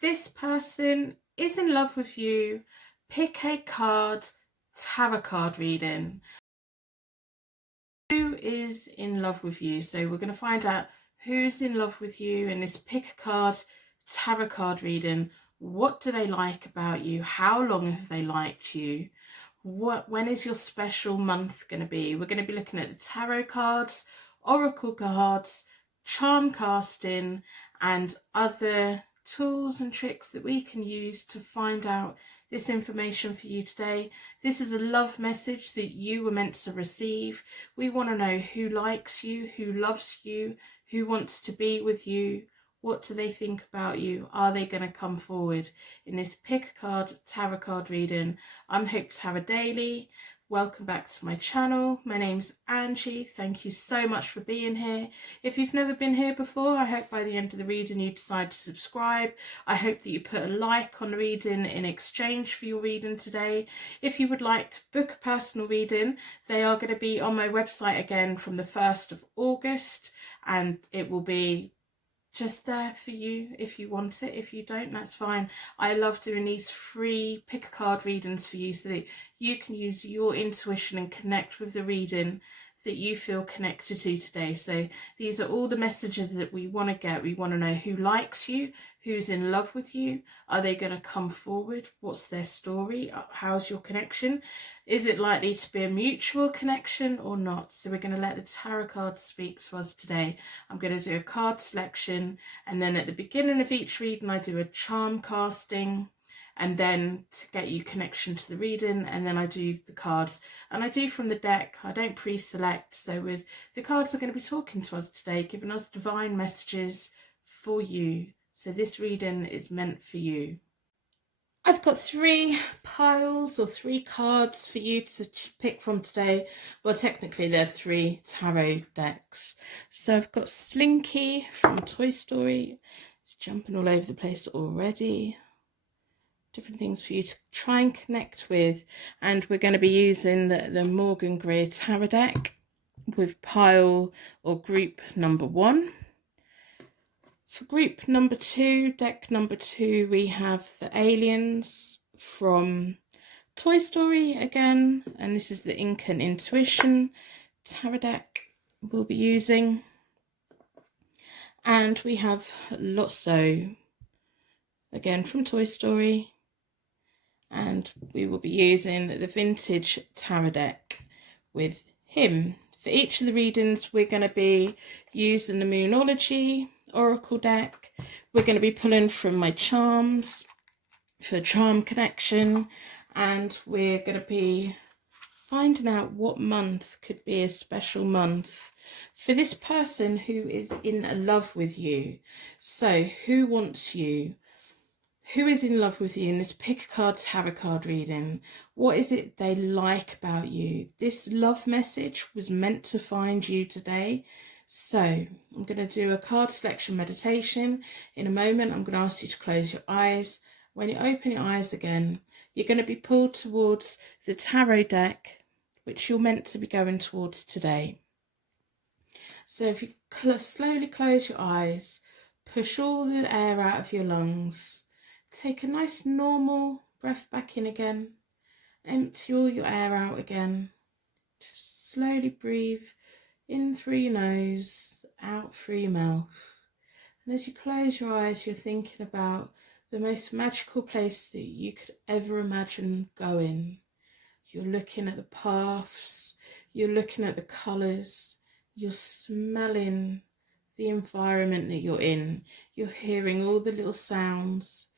This person is in love with you. Pick a card, tarot card reading. Who is in love with you? So we're going to find out who's in love with you in this pick a card, tarot card reading. What do they like about you? How long have they liked you? When is your special month going to be? We're going to be looking at the tarot cards, oracle cards, charm casting, and other tools and tricks that we can use to find out this information for you today. This is a love message that you were meant to receive. We want to know who likes you, who loves you, who wants to be with you. What do they think about you? Are they going to come forward in this pick a card tarot card reading? I'm Hope Tarot Daily. Welcome back to my channel. My name's Angie. Thank you so much for being here. If you've never been here before, I hope by the end of the reading you decide to subscribe. I hope that you put a like on the reading in exchange for your reading today. If you would like to book a personal reading, they are going to be on my website again from the 1st of August, and it will be just there for you if you want it. If you don't, that's fine. I love doing these free pick a card readings for you so that you can use your intuition and connect with the reading that you feel connected to today. So these are all the messages that we want to get. We want to know who likes you, who's in love with you. Are they going to come forward? What's their story? How's your connection? Is it likely to be a mutual connection or not? So we're going to let the tarot cards speak to us today. I'm going to do a card selection, and then at the beginning of each reading I do a charm casting, and then to get you connection to the reading, and then I do the cards, and I do from the deck. I don't pre-select. So with the cards are going to be talking to us today, giving us divine messages for you. So this reading is meant for you. I've got 3 piles or 3 cards for you to pick from today. Well, technically they're 3 tarot decks. So I've got Slinky from Toy Story. It's jumping all over the place already. Different things for you to try and connect with. And we're going to be using the Morgan Greer Tarot deck with pile or group number 1. For group number 2, deck number 2, we have the aliens from Toy Story again. And this is the Ink and Intuition Tarot deck we'll be using. And we have Lotso, again from Toy Story. And we will be using the Vintage Tarot deck with him. For each of the readings, we're going to be using the Moonology Oracle deck. We're going to be pulling from my charms for charm connection, and we're going to be finding out what month could be a special month for this person who is in love with you. So who wants you? Who is in love with you in this pick a card tarot card reading? What is it they like about you? This love message was meant to find you today. So I'm going to do a card selection meditation. In a moment, I'm going to ask you to close your eyes. When you open your eyes again, you're going to be pulled towards the tarot deck, which you're meant to be going towards today. So if you slowly close your eyes, push all the air out of your lungs. Take a nice normal breath back in again. Empty all your air out again. Just slowly breathe in through your nose, out through your mouth. And as you close your eyes, you're thinking about the most magical place that you could ever imagine going. You're looking at the paths, you're looking at the colours, you're smelling the environment that you're in. You're hearing all the little sounds.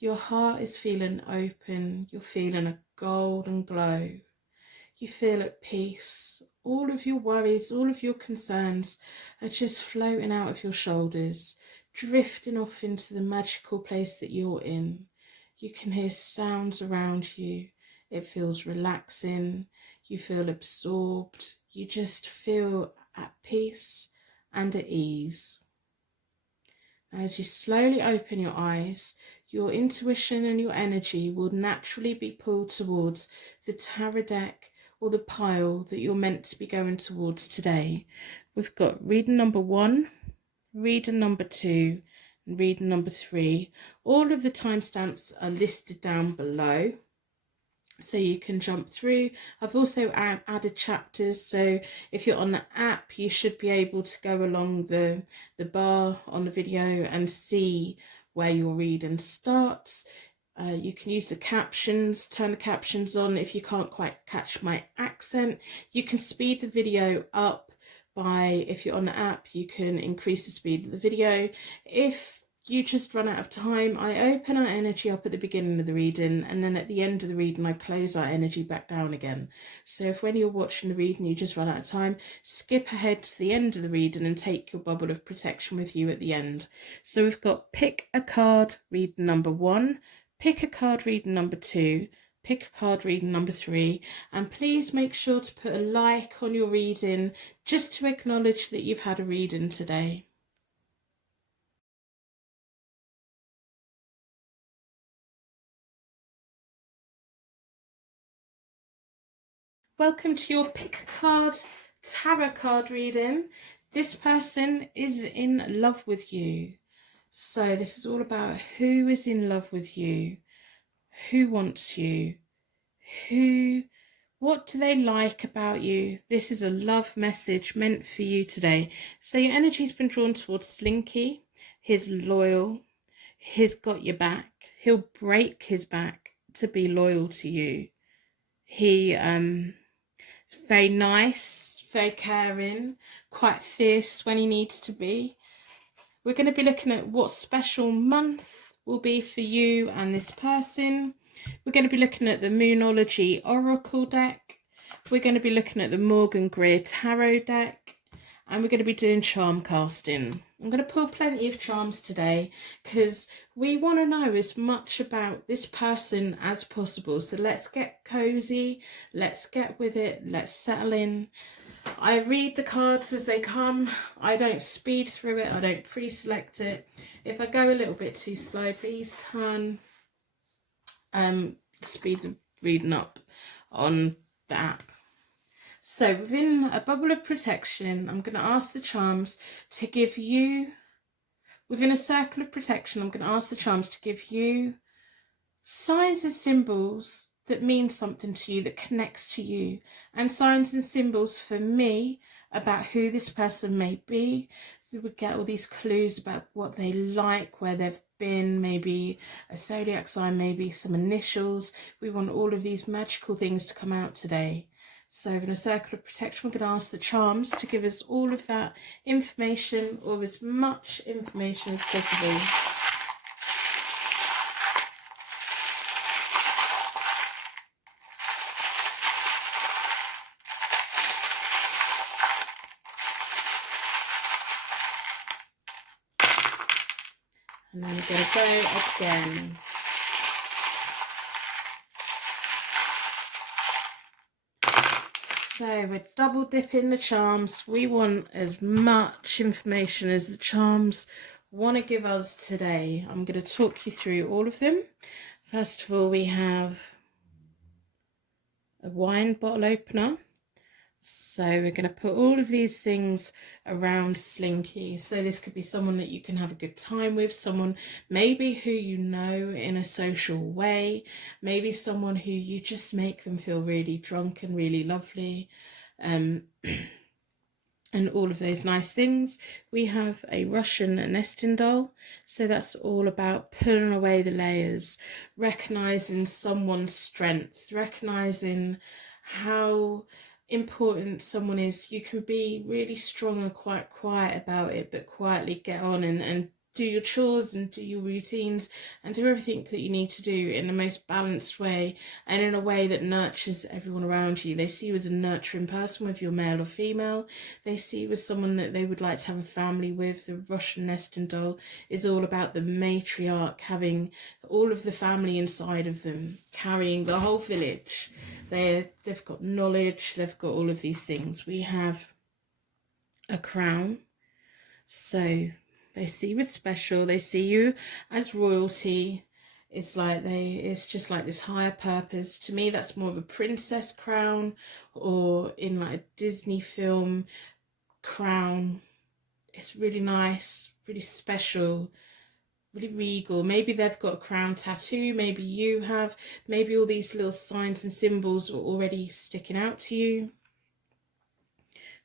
Your heart is feeling open. You're feeling a golden glow. You feel at peace. All of your worries, all of your concerns are just floating out of your shoulders, drifting off into the magical place that you're in. You can hear sounds around you. It feels relaxing. You feel absorbed. You just feel at peace and at ease. As you slowly open your eyes, your intuition and your energy will naturally be pulled towards the tarot deck or the pile that you're meant to be going towards today. We've got reading number 1, reading number 2, and reading number 3. All of the timestamps are listed down below, so you can jump through. I've also added chapters, so if you're on the app, you should be able to go along the bar on the video and see where your reading starts. You can use the captions, turn the captions on if you can't quite catch my accent. You can speed the video up by, if you're on the app, you can increase the speed of the video. If you just run out of time, I open our energy up at the beginning of the reading, and then at the end of the reading I close our energy back down again. So if when you're watching the reading you just run out of time, skip ahead to the end of the reading and take your bubble of protection with you at the end. So we've got pick a card, reading number 1, pick a card, reading number 2, pick a card, reading number 3, and please make sure to put a like on your reading just to acknowledge that you've had a reading today. Welcome to your pick a card tarot card reading. This person is in love with you. So this is all about who is in love with you, who wants you, what do they like about you. This is a love message meant for you today. So your energy's been drawn towards Slinky. He's loyal. He's got your back. He'll break his back to be loyal to you. He is very nice, very caring, quite fierce when he needs to be. We're going to be looking at what special month will be for you and this person. We're going to be looking at the Moonology Oracle deck. We're going to be looking at the Morgan Greer Tarot deck. And we're going to be doing charm casting. I'm going to pull plenty of charms today because we want to know as much about this person as possible. So let's get cozy. Let's get with it. Let's settle in. I read the cards as they come. I don't speed through it. I don't pre-select it. If I go a little bit too slow, please turn speed of reading up on the app. So within a bubble of protection, I'm going to ask the charms to give you, within a circle of protection, I'm going to ask the charms to give you signs and symbols that mean something to you, that connects to you, and signs and symbols for me about who this person may be. So we get all these clues about what they like, where they've been, maybe a zodiac sign, maybe some initials. We want all of these magical things to come out today. So in a circle of protection, we're going to ask the charms to give us all of that information, or as much information as possible. And then we're going to go again. So we're double dipping the charms. We want as much information as the charms want to give us today. I'm going to talk you through all of them. First of all, we have a wine bottle opener. So we're going to put all of these things around Slinky. So this could be someone that you can have a good time with, someone maybe who you know in a social way, maybe someone who you just make them feel really drunk and really lovely, and all of those nice things. We have a Russian nesting doll. So that's all about pulling away the layers, recognizing someone's strength, recognizing how important someone is. You can be really strong and quite quiet about it, but quietly get on and do your chores and do your routines and do everything that you need to do in the most balanced way and in a way that nurtures everyone around you. They see you as a nurturing person, whether you're male or female. They see you as someone that they would like to have a family with. The Russian nesting doll is all about the matriarch having all of the family inside of them, carrying the whole village. They've got knowledge, they've got all of these things. We have a crown. So they see you as special, they see you as royalty. It's just like this higher purpose. To me, that's more of a princess crown, or in like a Disney film crown. It's really nice, really special, really regal. Maybe they've got a crown tattoo, maybe you have, maybe all these little signs and symbols are already sticking out to you.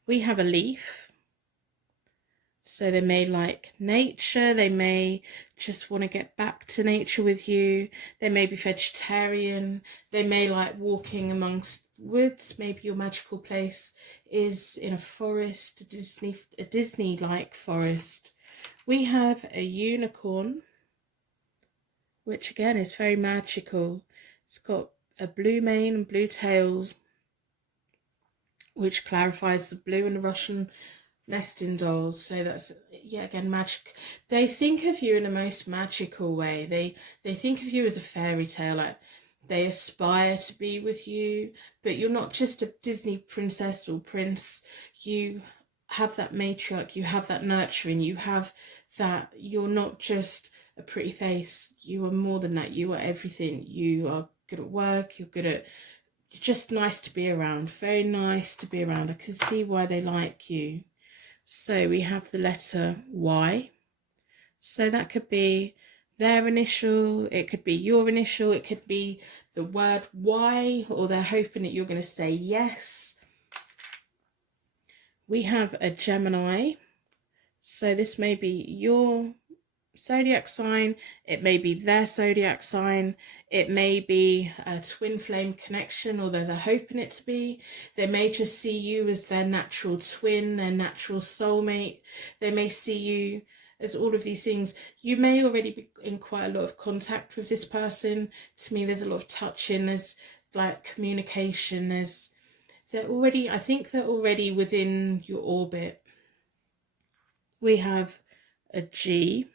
We have a leaf. So they may like nature, they may just want to get back to nature with you, they may be vegetarian, they may like walking amongst woods, maybe your magical place is in a forest, a Disney-like forest. We have a unicorn, which again is very magical. It's got a blue mane and blue tails, which clarifies the blue and the Russian nesting dolls. So that's, yeah, again, magic. They think of you in the most magical way. They think of you as a fairy tale. Like, they aspire to be with you, but you're not just a Disney princess or prince. You have that matriarch, you have that nurturing, you have that, you're not just a pretty face, you are more than that. You are everything. You are good at work, you're good at, you're just nice to be around, very nice to be around. I can see why they like you. So we have the letter Y. So that could be their initial, it could be your initial, it could be the word Y, or they're hoping that you're going to say yes. We have a Gemini. So this may be your zodiac sign, it may be their zodiac sign, it may be a twin flame connection, although they're hoping it to be. They may just see you as their natural twin, their natural soulmate. They may see you as all of these things. You may already be in quite a lot of contact with this person. To me, there's a lot of touching, there's like communication, they're already, I think they're already within your orbit. We have a G.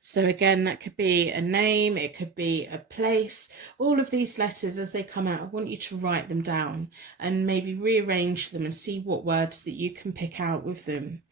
So again, that could be a name, it could be a place. All of these letters, as they come out, I want you to write them down and maybe rearrange them and see what words that you can pick out with them.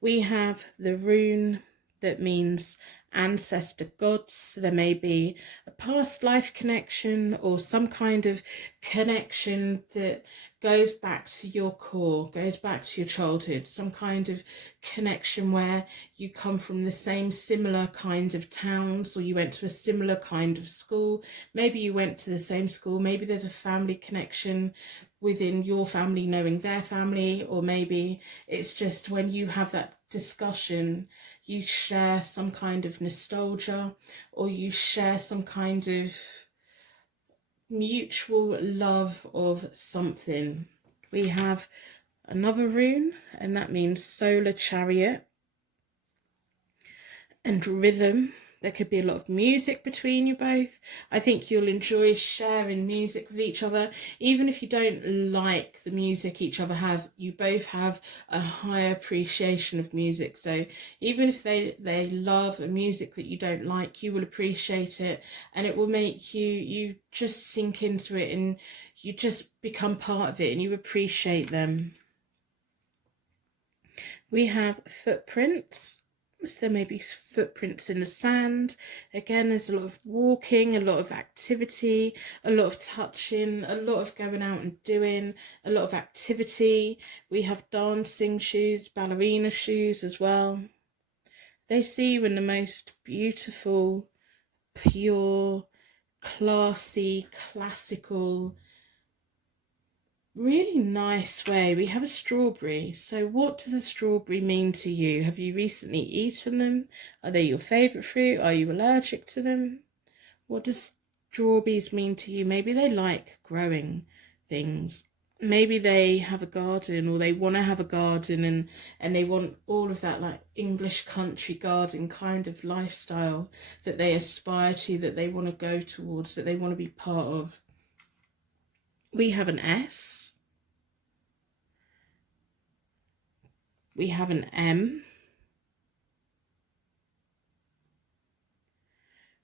We have the rune that means ancestor gods. So there may be a past life connection or some kind of connection that goes back to your core, goes back to your childhood, some kind of connection where you come from the same similar kinds of towns, or you went to a similar kind of school. Maybe you went to the same school, maybe there's a family connection within your family knowing their family, or maybe it's just when you have that discussion, you share some kind of nostalgia, or you share some kind of mutual love of something. We have another rune, and that means solar chariot and rhythm. There could be a lot of music between you both. I think you'll enjoy sharing music with each other. Even if you don't like the music each other has, you both have a high appreciation of music. So even if they love a music that you don't like, you will appreciate it, and it will make you just sink into it, and you just become part of it, and you appreciate them. We have footprints. So there may be footprints in the sand. Again, there's a lot of walking, a lot of activity, a lot of touching, a lot of going out and doing, a lot of activity. We have dancing shoes, ballerina shoes as well. They see you in the most beautiful, pure, classy, classical, really nice way. We have a strawberry. So what does a strawberry mean to you? Have you recently eaten them? Are they your favourite fruit? Are you allergic to them? What does strawberries mean to you? Maybe they like growing things. Maybe they have a garden, or they want to have a garden, and they want all of that like English country garden kind of lifestyle that they aspire to, that they want to go towards, that they want to be part of. We have an S. We have an M.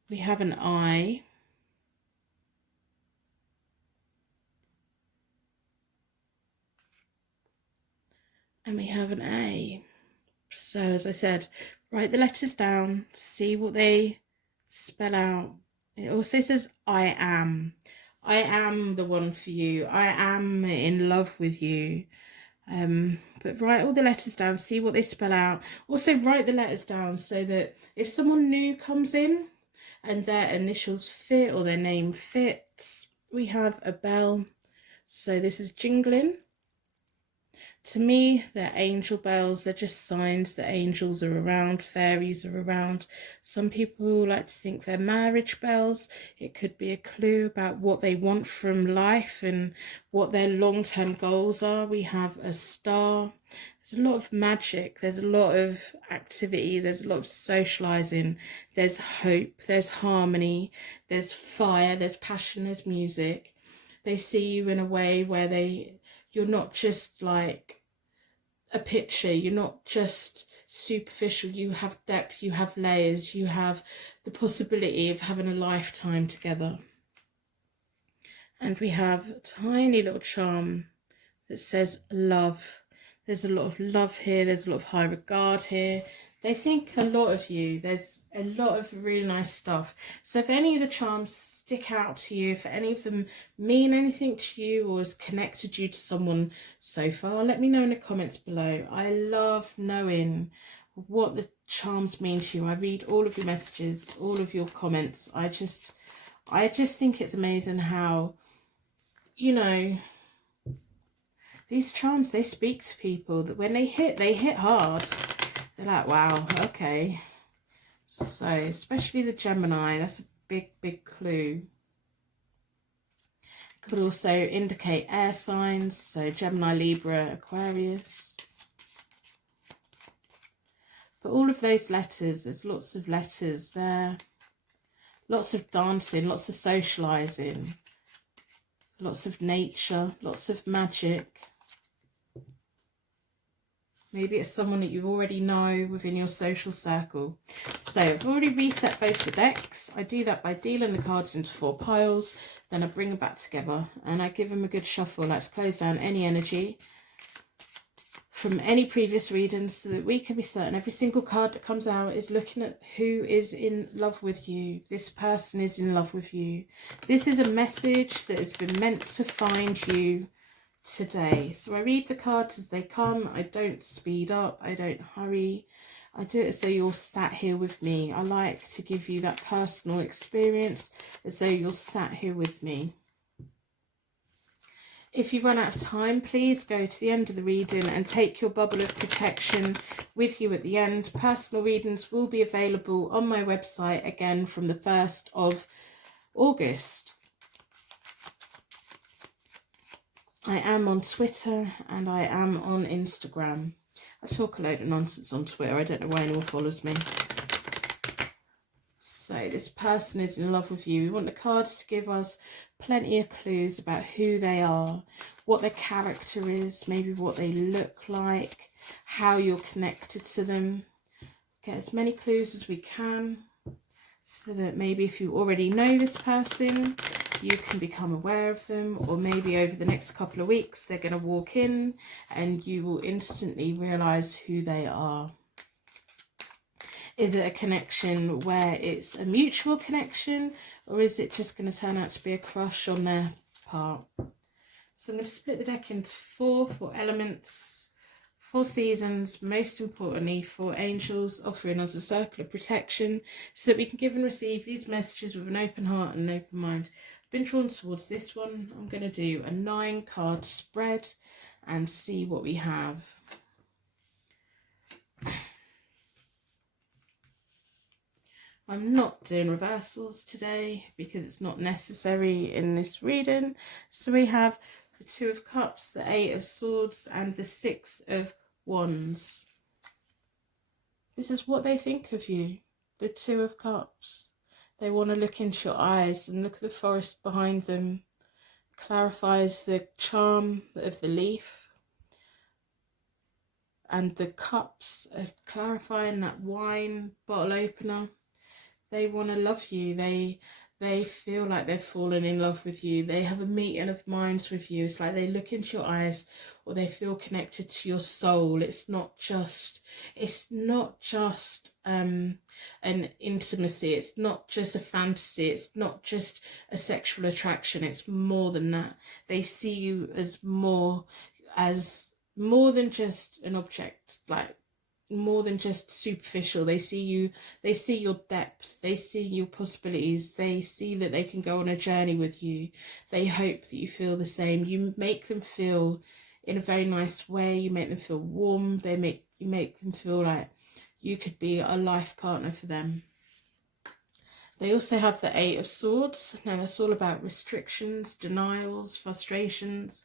We have an I. And we have an A. So as I said, write the letters down, see what they spell out. It also says I am. I am the one for you. I am in love with you. But write all the letters down, see what they spell out. Also write the letters down so that if someone new comes in and their initials fit or their name fits, we have a bell. So this is jingling. To me, they're angel bells. They're just signs that angels are around, fairies are around. Some people like to think they're marriage bells. It could be a clue about what they want from life and what their long-term goals are. We have a star. There's a lot of magic. There's a lot of activity. There's a lot of socializing. There's hope. There's harmony. There's fire. There's passion. There's music. They see you in a way where you're not just like a picture, you're not just superficial, you have depth, you have layers, you have the possibility of having a lifetime together. And we have a tiny little charm that says love. There's a lot of love here, there's a lot of high regard here. They think a lot of you. There's a lot of really nice stuff. So if any of the charms stick out to you, if any of them mean anything to you or has connected you to someone so far, let me know in the comments below. I love knowing what the charms mean to you. I read all of your messages, all of your comments. I just think it's amazing how, you know, these charms, they speak to people that when they hit hard. They're like, wow, okay. So, especially the Gemini, that's a big, big clue. Could also indicate air signs, so Gemini, Libra, Aquarius. But all of those letters, there's lots of letters there. Lots of dancing, lots of socializing, lots of nature, lots of magic. Maybe it's someone that you already know within your social circle. So I've already reset both the decks. I do that by dealing the cards into 4 piles. Then I bring them back together and I give them a good shuffle. I like to close down any energy from any previous readings so that we can be certain every single card that comes out is looking at who is in love with you. This person is in love with you. This is a message that has been meant to find you today. So I read the cards as they come. I don't speed up, I don't hurry. I do it as though you're sat here with me. I like to give you that personal experience as though you're sat here with me. If you run out of time, please go to the end of the reading and take your bubble of protection with you at the end. Personal readings will be available on my website again from the 1st of August. I am on Twitter and I am on Instagram. I talk a load of nonsense on Twitter. I don't know why anyone follows me. So this person is in love with you. We want the cards to give us plenty of clues about who they are, what their character is, maybe what they look like, how you're connected to them. Get as many clues as we can so that maybe if you already know this person, you can become aware of them, or maybe over the next couple of weeks they're going to walk in and you will instantly realize who they are. Is it a connection where it's a mutual connection, or is it just going to turn out to be a crush on their part? So I'm going to split the deck into 4 elements, 4 seasons, most importantly 4 angels, offering us a circle of protection so that we can give and receive these messages with an open heart and an open mind. Been drawn towards this one. I'm going to do a 9 card spread and see what we have. I'm not doing reversals today because it's not necessary in this reading. So we have the 2 of Cups, the 8 of Swords and the 6 of Wands. This is what they think of you, the 2 of Cups. They want to look into your eyes and look at the forest behind them. Clarifies the charm of the leaf. And the cups are clarifying that wine bottle opener. They want to love you. They feel like they've fallen in love with you. They have a meeting of minds with you. It's like they look into your eyes or they feel connected to your soul. It's not just an intimacy. It's not just a fantasy. It's not just a sexual attraction. It's more than that. They see you as more as more than just an object, like more than just superficial. They see you, they see your depth, they see your possibilities, they see that they can go on a journey with you. They hope that you feel the same. You make them feel in a very nice way. You make them feel warm. You make them feel like you could be a life partner for them. They also have the Eight of Swords. Now that's all about restrictions, denials, frustrations.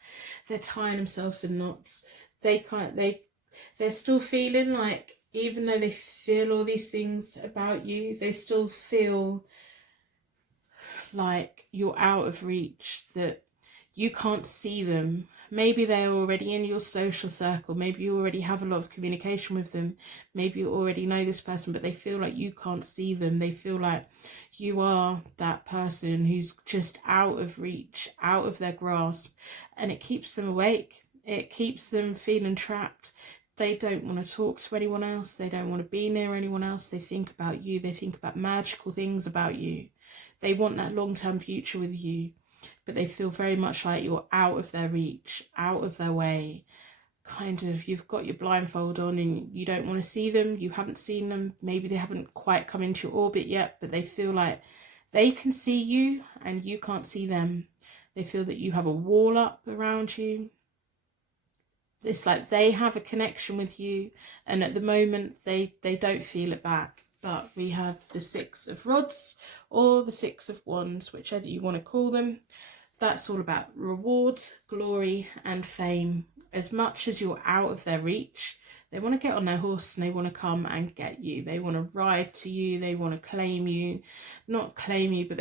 They're tying themselves in knots. They're still feeling like, even though they feel all these things about you, they still feel like you're out of reach, that you can't see them. Maybe they're already in your social circle. Maybe you already have a lot of communication with them. Maybe you already know this person, but they feel like you can't see them. They feel like you are that person who's just out of reach, out of their grasp, and it keeps them awake. It keeps them feeling trapped. They don't want to talk to anyone else. They don't want to be near anyone else. They think about you. They think about magical things about you. They want that long-term future with you, but they feel very much like you're out of their reach, out of their way. Kind of, you've got your blindfold on and you don't want to see them. You haven't seen them. Maybe they haven't quite come into your orbit yet, but they feel like they can see you and you can't see them. They feel that you have a wall up around you. It's like they have a connection with you, and at the moment they don't feel it back. But we have the Six of Rods or the Six of Wands, whichever you want to call them. That's all about rewards, glory and fame. As much as you're out of their reach, they want to get on their horse and they want to come and get you. They want to ride to you. They want to claim you. Not claim you, but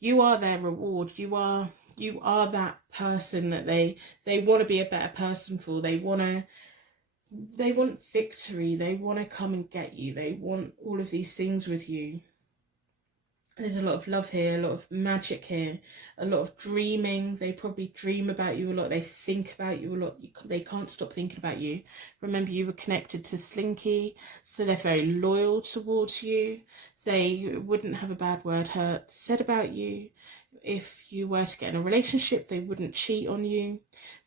you are their reward. You are that person that they want to be a better person for. They want victory. They want to come and get you. They want all of these things with you. There's a lot of love here, a lot of magic here, a lot of dreaming. They probably dream about you a lot. They think about you a lot. They can't stop thinking about you. Remember, you were connected to Slinky, so they're very loyal towards you. They wouldn't have a bad word said about you. If you were to get in a relationship, they wouldn't cheat on you.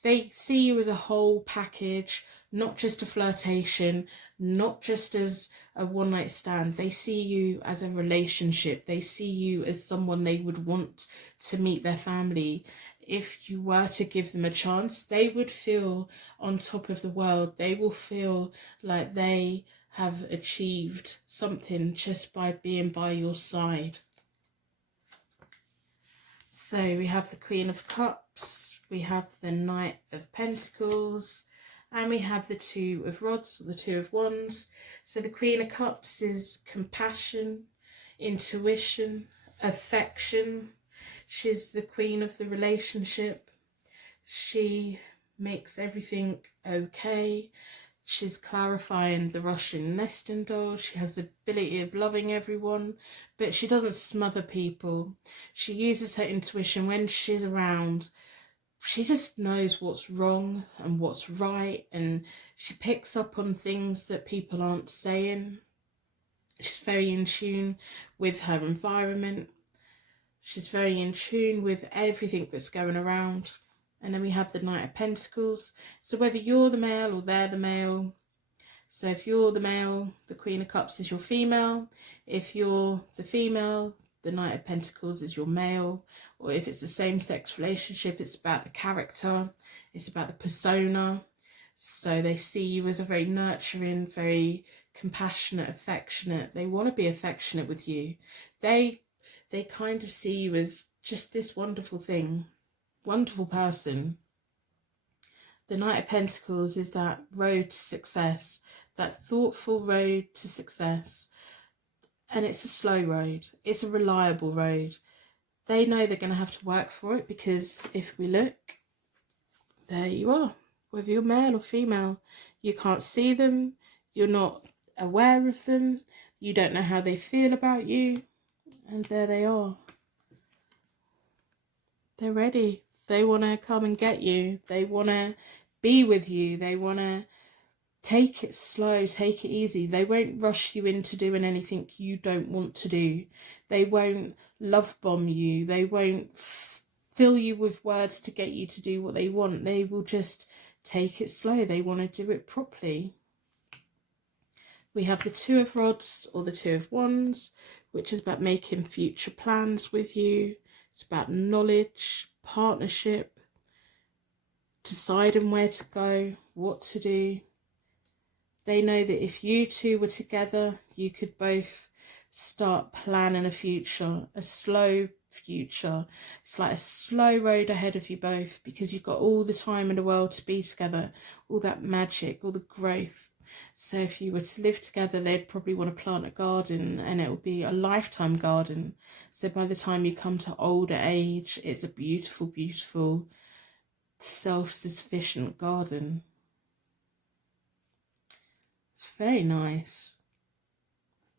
They see you as a whole package, not just a flirtation, not just as a one-night stand. They see you as a relationship. They see you as someone they would want to meet their family. If you were to give them a chance, they would feel on top of the world. They will feel like they have achieved something just by being by your side. So we have the Queen of Cups, we have the Knight of Pentacles, and we have the Two of Rods, or the Two of Wands. So the Queen of Cups is compassion, intuition, affection. She's the queen of the relationship. She makes everything okay. She's clarifying the Russian nesting doll. She has the ability of loving everyone, but she doesn't smother people. She uses her intuition when she's around. She just knows what's wrong and what's right, and she picks up on things that people aren't saying. She's very in tune with her environment. She's very in tune with everything that's going around. And then we have the Knight of Pentacles. So whether you're the male or they're the male. So if you're the male, the Queen of Cups is your female. If you're the female, the Knight of Pentacles is your male. Or if it's a same-sex relationship, it's about the character. It's about the persona. So they see you as a very nurturing, very compassionate, affectionate. They want to be affectionate with you. They kind of see you as just this wonderful thing. Wonderful person. The Knight of Pentacles is that road to success, that thoughtful road to success. And it's a slow road. It's a reliable road. They know they're going to have to work for it, because if we look, there you are. Whether you're male or female, you can't see them. You're not aware of them. You don't know how they feel about you. And there they are. They're ready. They want to come and get you. They want to be with you. They want to take it slow, take it easy. They won't rush you into doing anything you don't want to do. They won't love bomb you. They won't fill you with words to get you to do what they want. They will just take it slow. They want to do it properly. We have the Two of Rods or the Two of Wands, which is about making future plans with you. It's about knowledge, partnership, deciding where to go, what to do. They know that if you two were together, you could both start planning a future, a slow future. It's like a slow road ahead of you both, because you've got all the time in the world to be together, all that magic, all the growth. So if you were to live together, they'd probably want to plant a garden, and it will be a lifetime garden. So by the time you come to older age, it's a beautiful, beautiful, self-sufficient garden. It's very nice.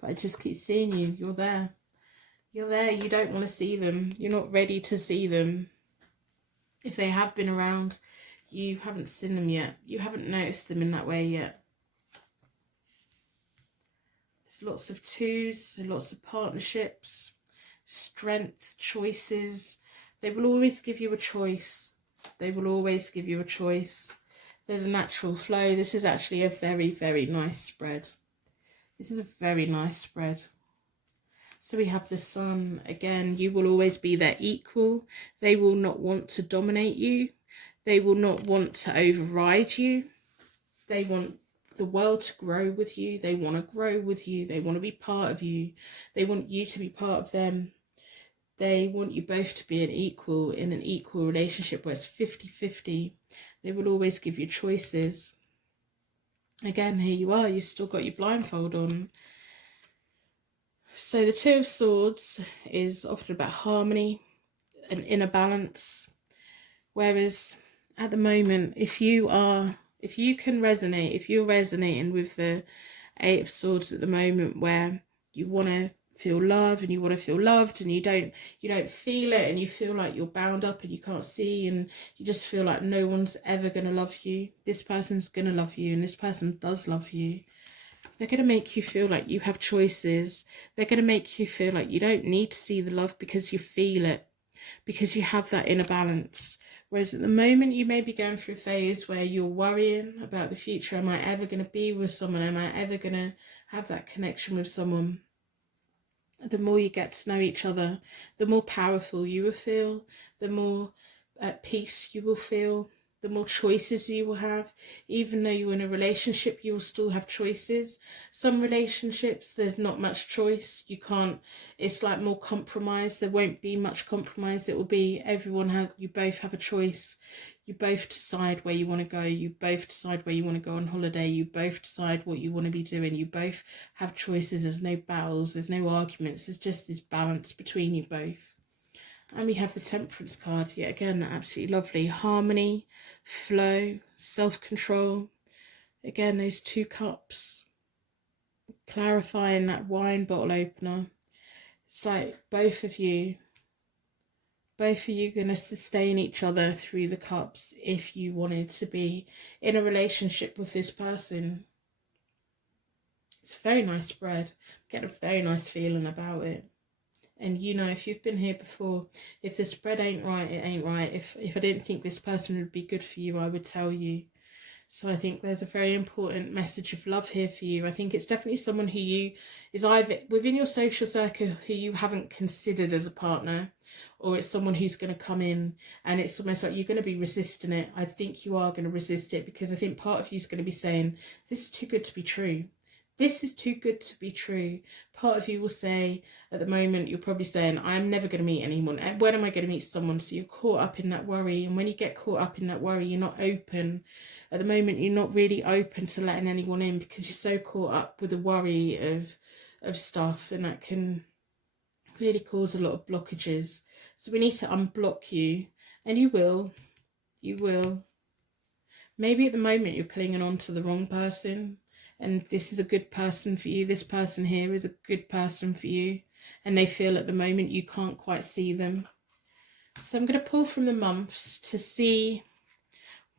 But I just keep seeing you. You're there. You're there. You don't want to see them. You're not ready to see them. If they have been around, you haven't seen them yet. You haven't noticed them in that way yet. There's lots of twos, lots of partnerships, strength, choices. They will always give you a choice. They will always give you a choice. There's a natural flow. This is actually a very, very nice spread. This is a very nice spread. So we have the Sun. Again, you will always be their equal. They will not want to dominate you. They will not want to override you. They want the world to grow with you. They want to grow with you. They want to be part of you. They want you to be part of them. They want you both to be an equal, in an equal relationship where it's 50-50. They will always give you choices. Again, here you are. You've still got your blindfold on. So the Two of Swords is often about harmony and inner balance. Whereas at the moment, if you can resonate, if you're resonating with the Eight of Swords at the moment, where you want to feel love and you want to feel loved, and you don't feel it, and you feel like you're bound up and you can't see, and you just feel like no one's ever going to love you. This person's going to love you, and this person does love you. They're going to make you feel like you have choices. They're going to make you feel like you don't need to see the love because you feel it, because you have that inner balance. Whereas at the moment, you may be going through a phase where you're worrying about the future. Am I ever going to be with someone? Am I ever going to have that connection with someone? The more you get to know each other, the more powerful you will feel, the more at peace you will feel, the more choices you will have. Even though you're in a relationship, you will still have choices. Some relationships, there's not much choice. You can't, it's like more compromise. There won't be much compromise. It will be you both have a choice. You both decide where you want to go. You both decide where you want to go on holiday. You both decide what you want to be doing. You both have choices. There's no battles. There's no arguments. There's just this balance between you both. And we have the Temperance card. Yet again, absolutely lovely. Harmony, flow, self-control. Again, those 2 cups. Clarifying that wine bottle opener. It's like both of you going to sustain each other through the cups if you wanted to be in a relationship with this person. It's a very nice spread. Get a very nice feeling about it. And you know, if you've been here before, if the spread ain't right, it ain't right. If I didn't think this person would be good for you, I would tell you. So I think there's a very important message of love here for you. I think it's definitely someone who you is either within your social circle who you haven't considered as a partner, or it's someone who's going to come in and it's almost like you're going to be resisting it. I think you are going to resist it, because I think part of you is going to be saying, this is too good to be true. This is too good to be true. Part of you will say, at the moment, you're probably saying, I'm never going to meet anyone. And when am I going to meet someone? So you're caught up in that worry. And when you get caught up in that worry, you're not open. At the moment, you're not really open to letting anyone in, because you're so caught up with the worry of stuff. And that can really cause a lot of blockages. So we need to unblock you. And you will. You will. Maybe at the moment, you're clinging on to the wrong person. And this is a good person for you. This person here is a good person for you. And they feel at the moment you can't quite see them. So I'm going to pull from the months to see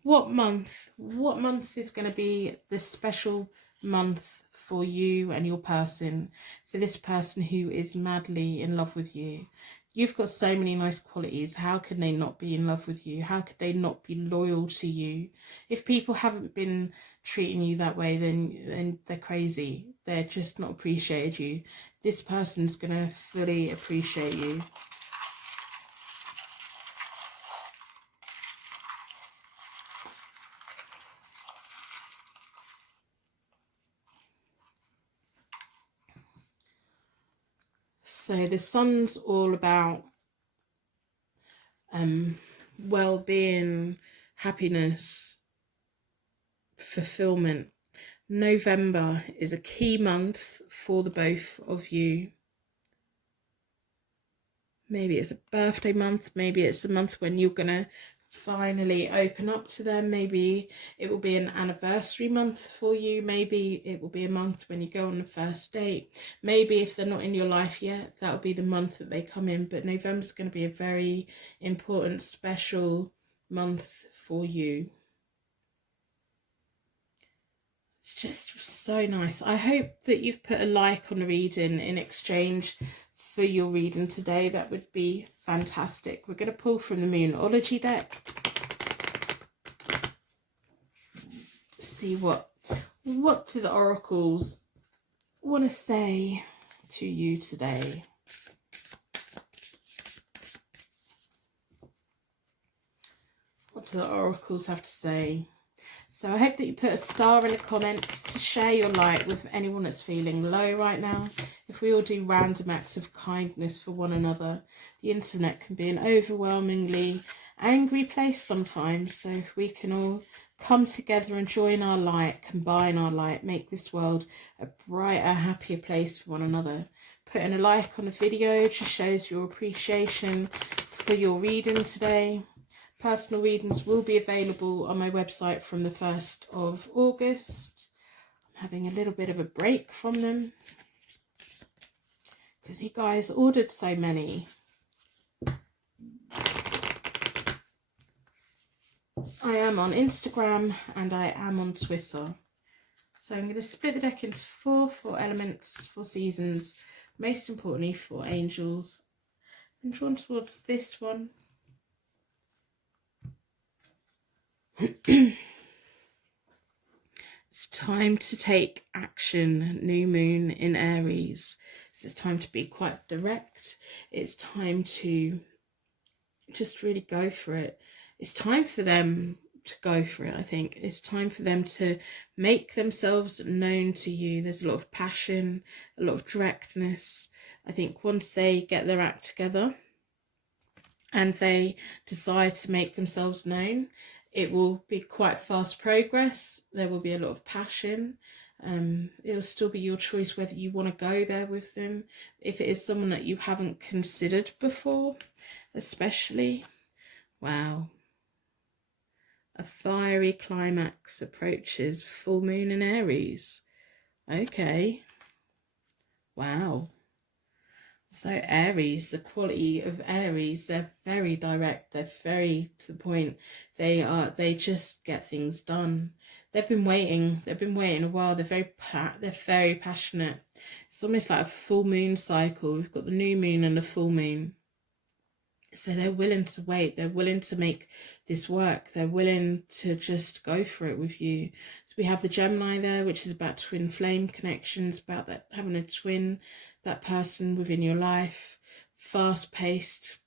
what month is going to be the special month for you and your person, for this person who is madly in love with you. You've got so many nice qualities. How can they not be in love with you? How could they not be loyal to you? If people haven't been treating you that way, then they're crazy. They're just not appreciated you. This person's going to fully appreciate you. So the Sun's all about well-being, happiness, fulfillment. November is a key month for the both of you. Maybe it's a birthday month, maybe it's a month when you're gonna finally open up to them. Maybe it will be an anniversary month for you. Maybe it will be a month when you go on the first date. Maybe if they're not in your life yet, that'll be the month that they come in. But November's going to be a very important, special month for you. It's just so nice. I hope that you've put a like on the reading in exchange for your reading today. That would be fantastic. We're going to pull from the Moonology deck. See what do the oracles want to say to you today. What do the oracles have to say? So I hope that you put a star in the comments to share your light with anyone that's feeling low right now. If we all do random acts of kindness for one another, the internet can be an overwhelmingly angry place sometimes. So if we can all come together and join our light, combine our light, make this world a brighter, happier place for one another. Putting a like on the video just shows your appreciation for your reading today. Personal readings will be available on my website from the 1st of August. I'm having a little bit of a break from them because you guys ordered so many. I am on Instagram and I am on Twitter. So I'm going to split the deck into four elements, 4 seasons, most importantly 4 angels. I'm drawn towards this one. It's time to take action, new moon in Aries. So it's time to be quite direct. It's time to just really go for it. It's time for them to go for it, I think. It's time for them to make themselves known to you. There's a lot of passion, a lot of directness. I think once they get their act together and they decide to make themselves known, it will be quite fast progress. There will be a lot of passion. It'll still be your choice whether you want to go there with them. If it is someone that you haven't considered before, especially, wow. A fiery climax approaches, full moon in Aries. Okay. Wow. So Aries, the quality of Aries, they're very direct, they're very to the point. They just get things done. They've been waiting a while. They're very passionate. It's almost like a full moon cycle. We've got the new moon and the full moon. So they're willing to wait. They're willing to make this work. They're willing to just go for it with you. So we have the Gemini there, which is about twin flame connections, about that having a twin, that person within your life, fast paced.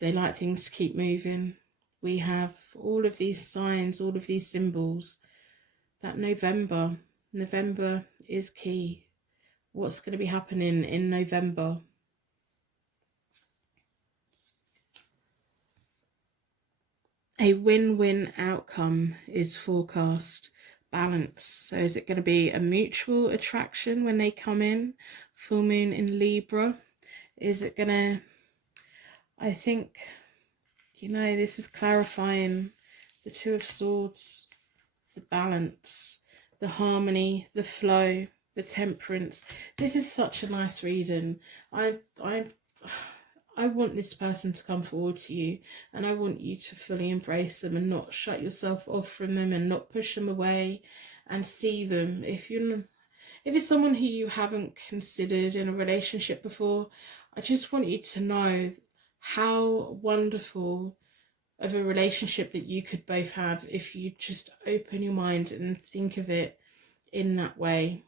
They like things to keep moving. We have all of these signs, all of these symbols. That November is key. What's going to be happening in November? A win-win outcome is forecast. Balance. So is it going to be a mutual attraction when they come in? Full moon in Libra. Is it going to... I think, you know, this is clarifying the Two of Swords, the balance, the harmony, the flow, the temperance. This is such a nice reading. I want this person to come forward to you, and I want you to fully embrace them and not shut yourself off from them and not push them away, and see them. If If it's someone who you haven't considered in a relationship before, I just want you to know how wonderful of a relationship that you could both have if you just open your mind and think of it in that way.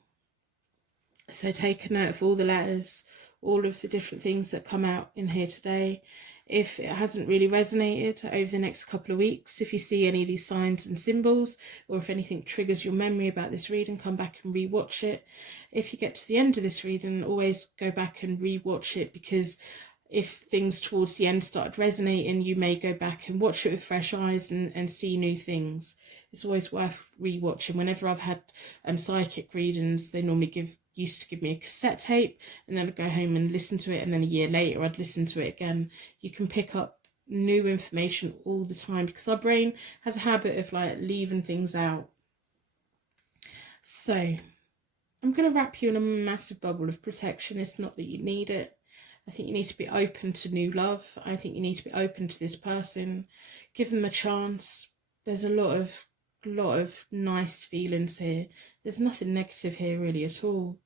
So take a note of all the letters, all of the different things that come out in here today. If it hasn't really resonated over the next couple of weeks, if you see any of these signs and symbols, or if anything triggers your memory about this reading, come back and rewatch it. If you get to the end of this reading, always go back and rewatch it, because if things towards the end started resonating, you may go back and watch it with fresh eyes and see new things. It's always worth rewatching. Whenever I've had psychic readings, they normally used to give me a cassette tape, and then I'd go home and listen to it, and then a year later I'd listen to it again. You can pick up new information all the time, because our brain has a habit of like leaving things out. So I'm going to wrap you in a massive bubble of protection. It's not that you need it. I think you need to be open to new love. I think you need to be open to this person. Give them a chance. There's a lot of nice feelings here. There's nothing negative here really at all.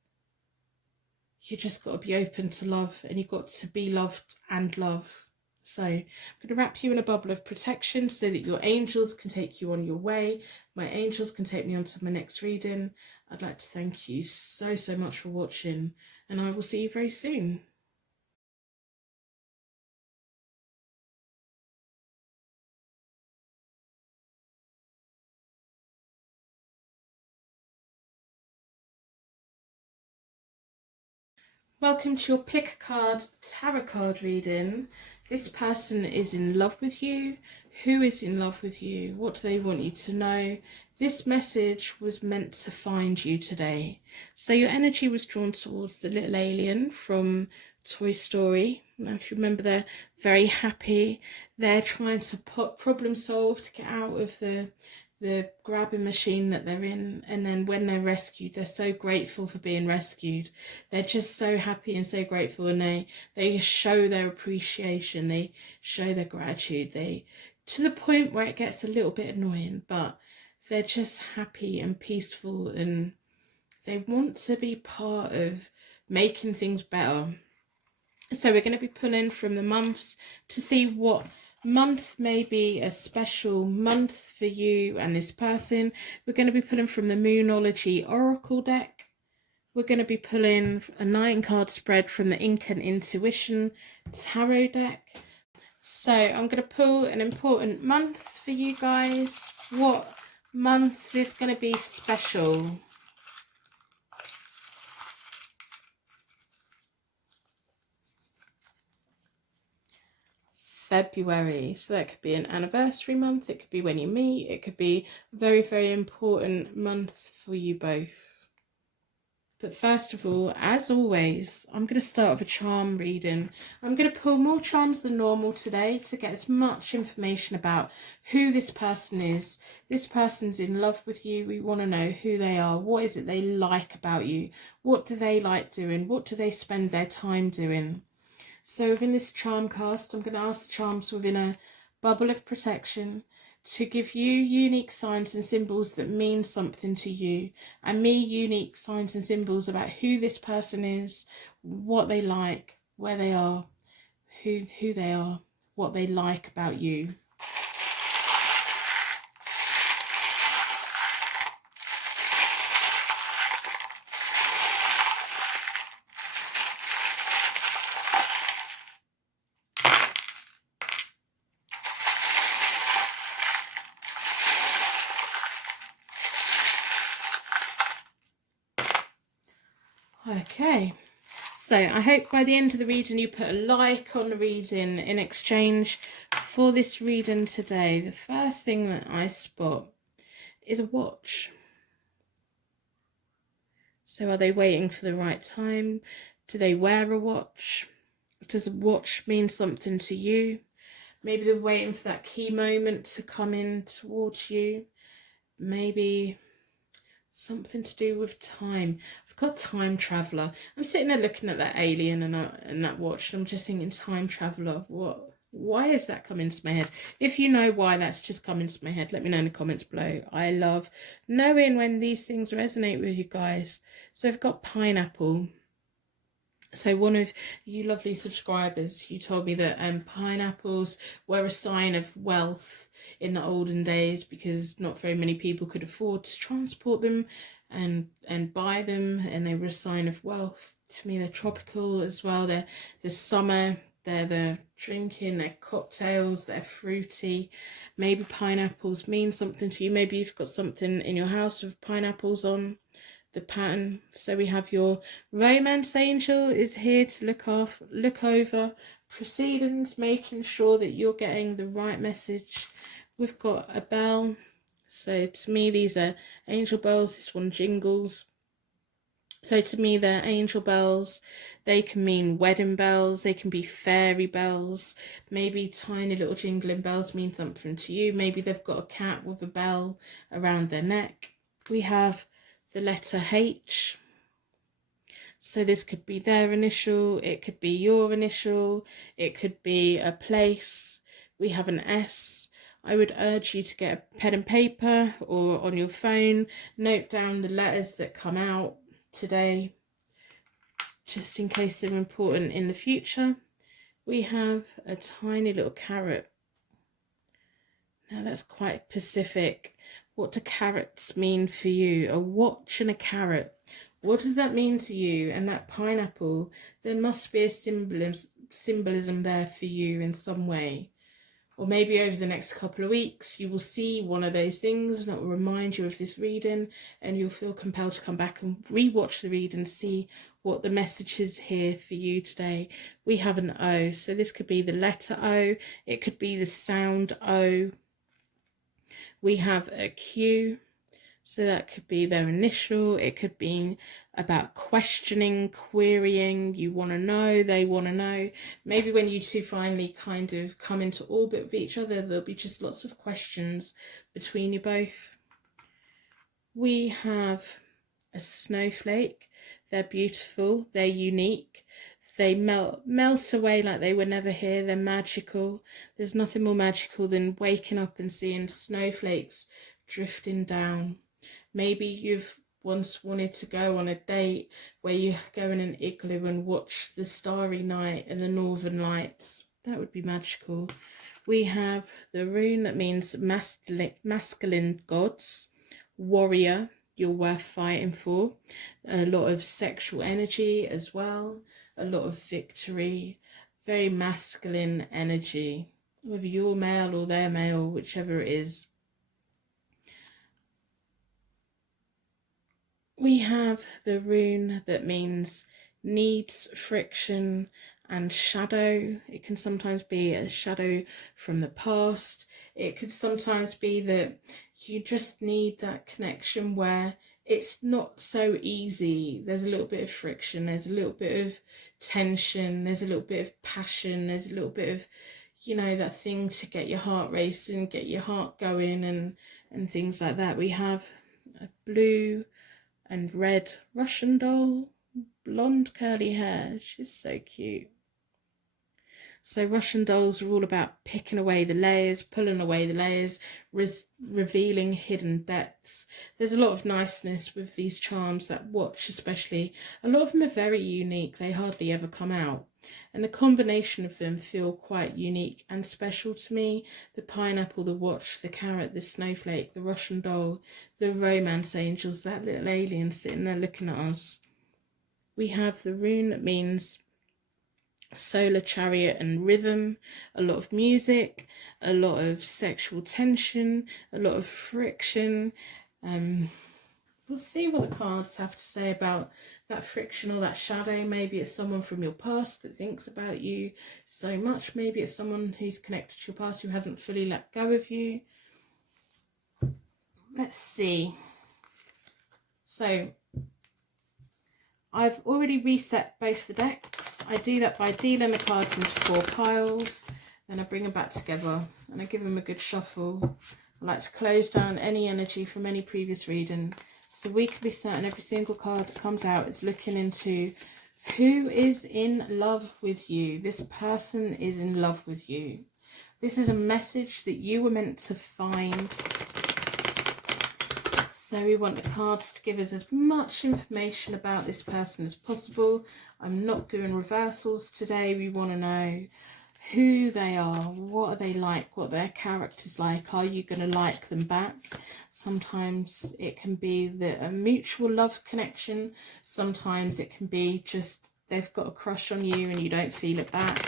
You just got to be open to love, and you've got to be loved and love. So I'm going to wrap you in a bubble of protection so that your angels can take you on your way. My angels can take me on to my next reading. I'd like to thank you so much for watching, and I will see you very soon. Welcome to your pick a card tarot card reading. This person is in love with you. Who is in love with you? What do they want you to know? This message was meant to find you today. So your energy was drawn towards the little alien from Toy Story. Now, if you remember, they're very happy. They're trying to problem solve to get out of the grabbing machine that they're in, and then when they're rescued, they're so grateful for being rescued. They're just so happy and so grateful, and they show their appreciation, they show their gratitude, they, to the point where it gets a little bit annoying, but they're just happy and peaceful, and they want to be part of making things better. So we're going to be pulling from the months to see what month may be a special month for you and this person. We're going to be pulling from the Moonology Oracle deck. We're going to be pulling a 9-card spread from the Ink and Intuition Tarot deck. So I'm going to pull an important month for you guys. What month is going to be special? February. So that could be an anniversary month, it could be when you meet, it could be a very important month for you both. But first of all, as always, I'm going to start with a charm reading. I'm going to pull more charms than normal today to get as much information about who this person is. This person's in love with you. We want to know who they are. What is it they like about you? What do they like doing? What do they spend their time doing? So within this charm cast, I'm going to ask the charms within a bubble of protection to give you unique signs and symbols that mean something to you, and me unique signs and symbols about who this person is, what they like, where they are, who they are, what they like about you. Okay, so I hope by the end of the reading you put a like on the reading in exchange for this reading today. The first thing that I spot is a watch. So are they waiting for the right time? Do they wear a watch? Does a watch mean something to you? Maybe they're waiting for that key moment to come in towards you. Maybe something to do with time. I've got time traveler. I'm sitting there looking at that alien and that watch, and I'm just thinking time traveler. What Why is that coming to my head? If you know why that's just coming to my head, let me know in the comments below. I love knowing when these things resonate with you guys. So I've got pineapple. So one of you lovely subscribers, you told me that pineapples were a sign of wealth in the olden days because not very many people could afford to transport them and buy them, and they were a sign of wealth. To me, they're tropical as well. They're the summer. They're the drinking. They're cocktails. They're fruity. Maybe pineapples mean something to you. Maybe you've got something in your house with pineapples on the pattern. So we have your romance angel is here to look over proceedings, making sure that you're getting the right message. We've got a bell. So to me, these are angel bells. This one jingles. So to me, they're angel bells. They can mean wedding bells. They can be fairy bells. Maybe tiny little jingling bells mean something to you. Maybe they've got a cat with a bell around their neck. We have the letter H. So this could be their initial. It could be your initial. It could be a place. We have an S. I would urge you to get a pen and paper or on your phone. Note down the letters that come out today, just in case they're important in the future. We have a tiny little carrot. Now that's quite specific. What do carrots mean for you? A watch and a carrot. What does that mean to you? And that pineapple, there must be a symbolism there for you in some way. Or maybe over the next couple of weeks, you will see one of those things and it will remind you of this reading, and you'll feel compelled to come back and rewatch the reading and see what the message is here for you today. We have an O. So this could be the letter O. It could be the sound O. We have a Q. So that could be their initial. It could be about questioning, querying. You want to know, they want to know. Maybe when you two finally kind of come into orbit with each other, there'll be just lots of questions between you both. We have a snowflake. They're beautiful. They're unique. They melt away like they were never here. They're magical. There's nothing more magical than waking up and seeing snowflakes drifting down. Maybe you've once wanted to go on a date where you go in an igloo and watch the starry night and the northern lights. That would be magical. We have the rune that means masculine gods, warrior, you're worth fighting for. A lot of sexual energy as well, a lot of victory, very masculine energy, whether you're male or they're male, whichever it is. We have the rune that means needs, friction, and shadow. It can sometimes be a shadow from the past. It could sometimes be that you just need that connection where it's not so easy. There's a little bit of friction, there's a little bit of tension, there's a little bit of passion, there's a little bit of, you know, that thing to get your heart racing, get your heart going, and things like that. We have a blue and red Russian doll, blonde curly hair. She's so cute. So Russian dolls are all about picking away the layers, pulling away the layers, revealing hidden depths. There's a lot of niceness with these charms, that watch especially. A lot of them are very unique. They hardly ever come out. And the combination of them feel quite unique and special to me. The pineapple, the watch, the carrot, the snowflake, the Russian doll, the romance angels, that little alien sitting there looking at us. We have the rune that means solar chariot and rhythm, a lot of music, a lot of sexual tension, a lot of friction. We'll see what the cards have to say about that friction or that shadow. Maybe it's someone from your past that thinks about you so much. Maybe it's someone who's connected to your past who hasn't fully let go of you. Let's see. So I've already reset both the decks. I do that by dealing the cards into 4 piles. Then I bring them back together and I give them a good shuffle. I like to close down any energy from any previous reading, so we can be certain every single card that comes out is looking into Who is in love with you? This person is in love with you. This is a message that you were meant to find. So we want the cards to give us as much information about this person as possible. I'm not doing reversals today. We want to know who they are, what are they like, what their character's like. Are you going to like them back? Sometimes it can be a mutual love connection. Sometimes it can be just they've got a crush on you and you don't feel it back.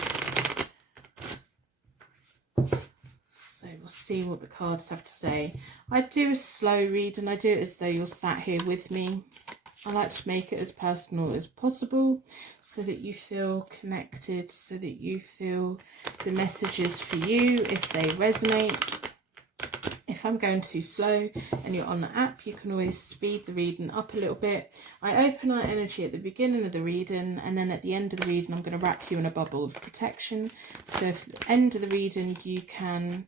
So we'll see what the cards have to say. I do a slow read and I do it as though you're sat here with me. I like to make it as personal as possible so that you feel connected, so that you feel the messages for you if they resonate. If I'm going too slow and you're on the app, you can always speed the reading up a little bit. I open our energy at the beginning of the reading, and then at the end of the reading I'm going to wrap you in a bubble of protection. So if at the end of the reading you can,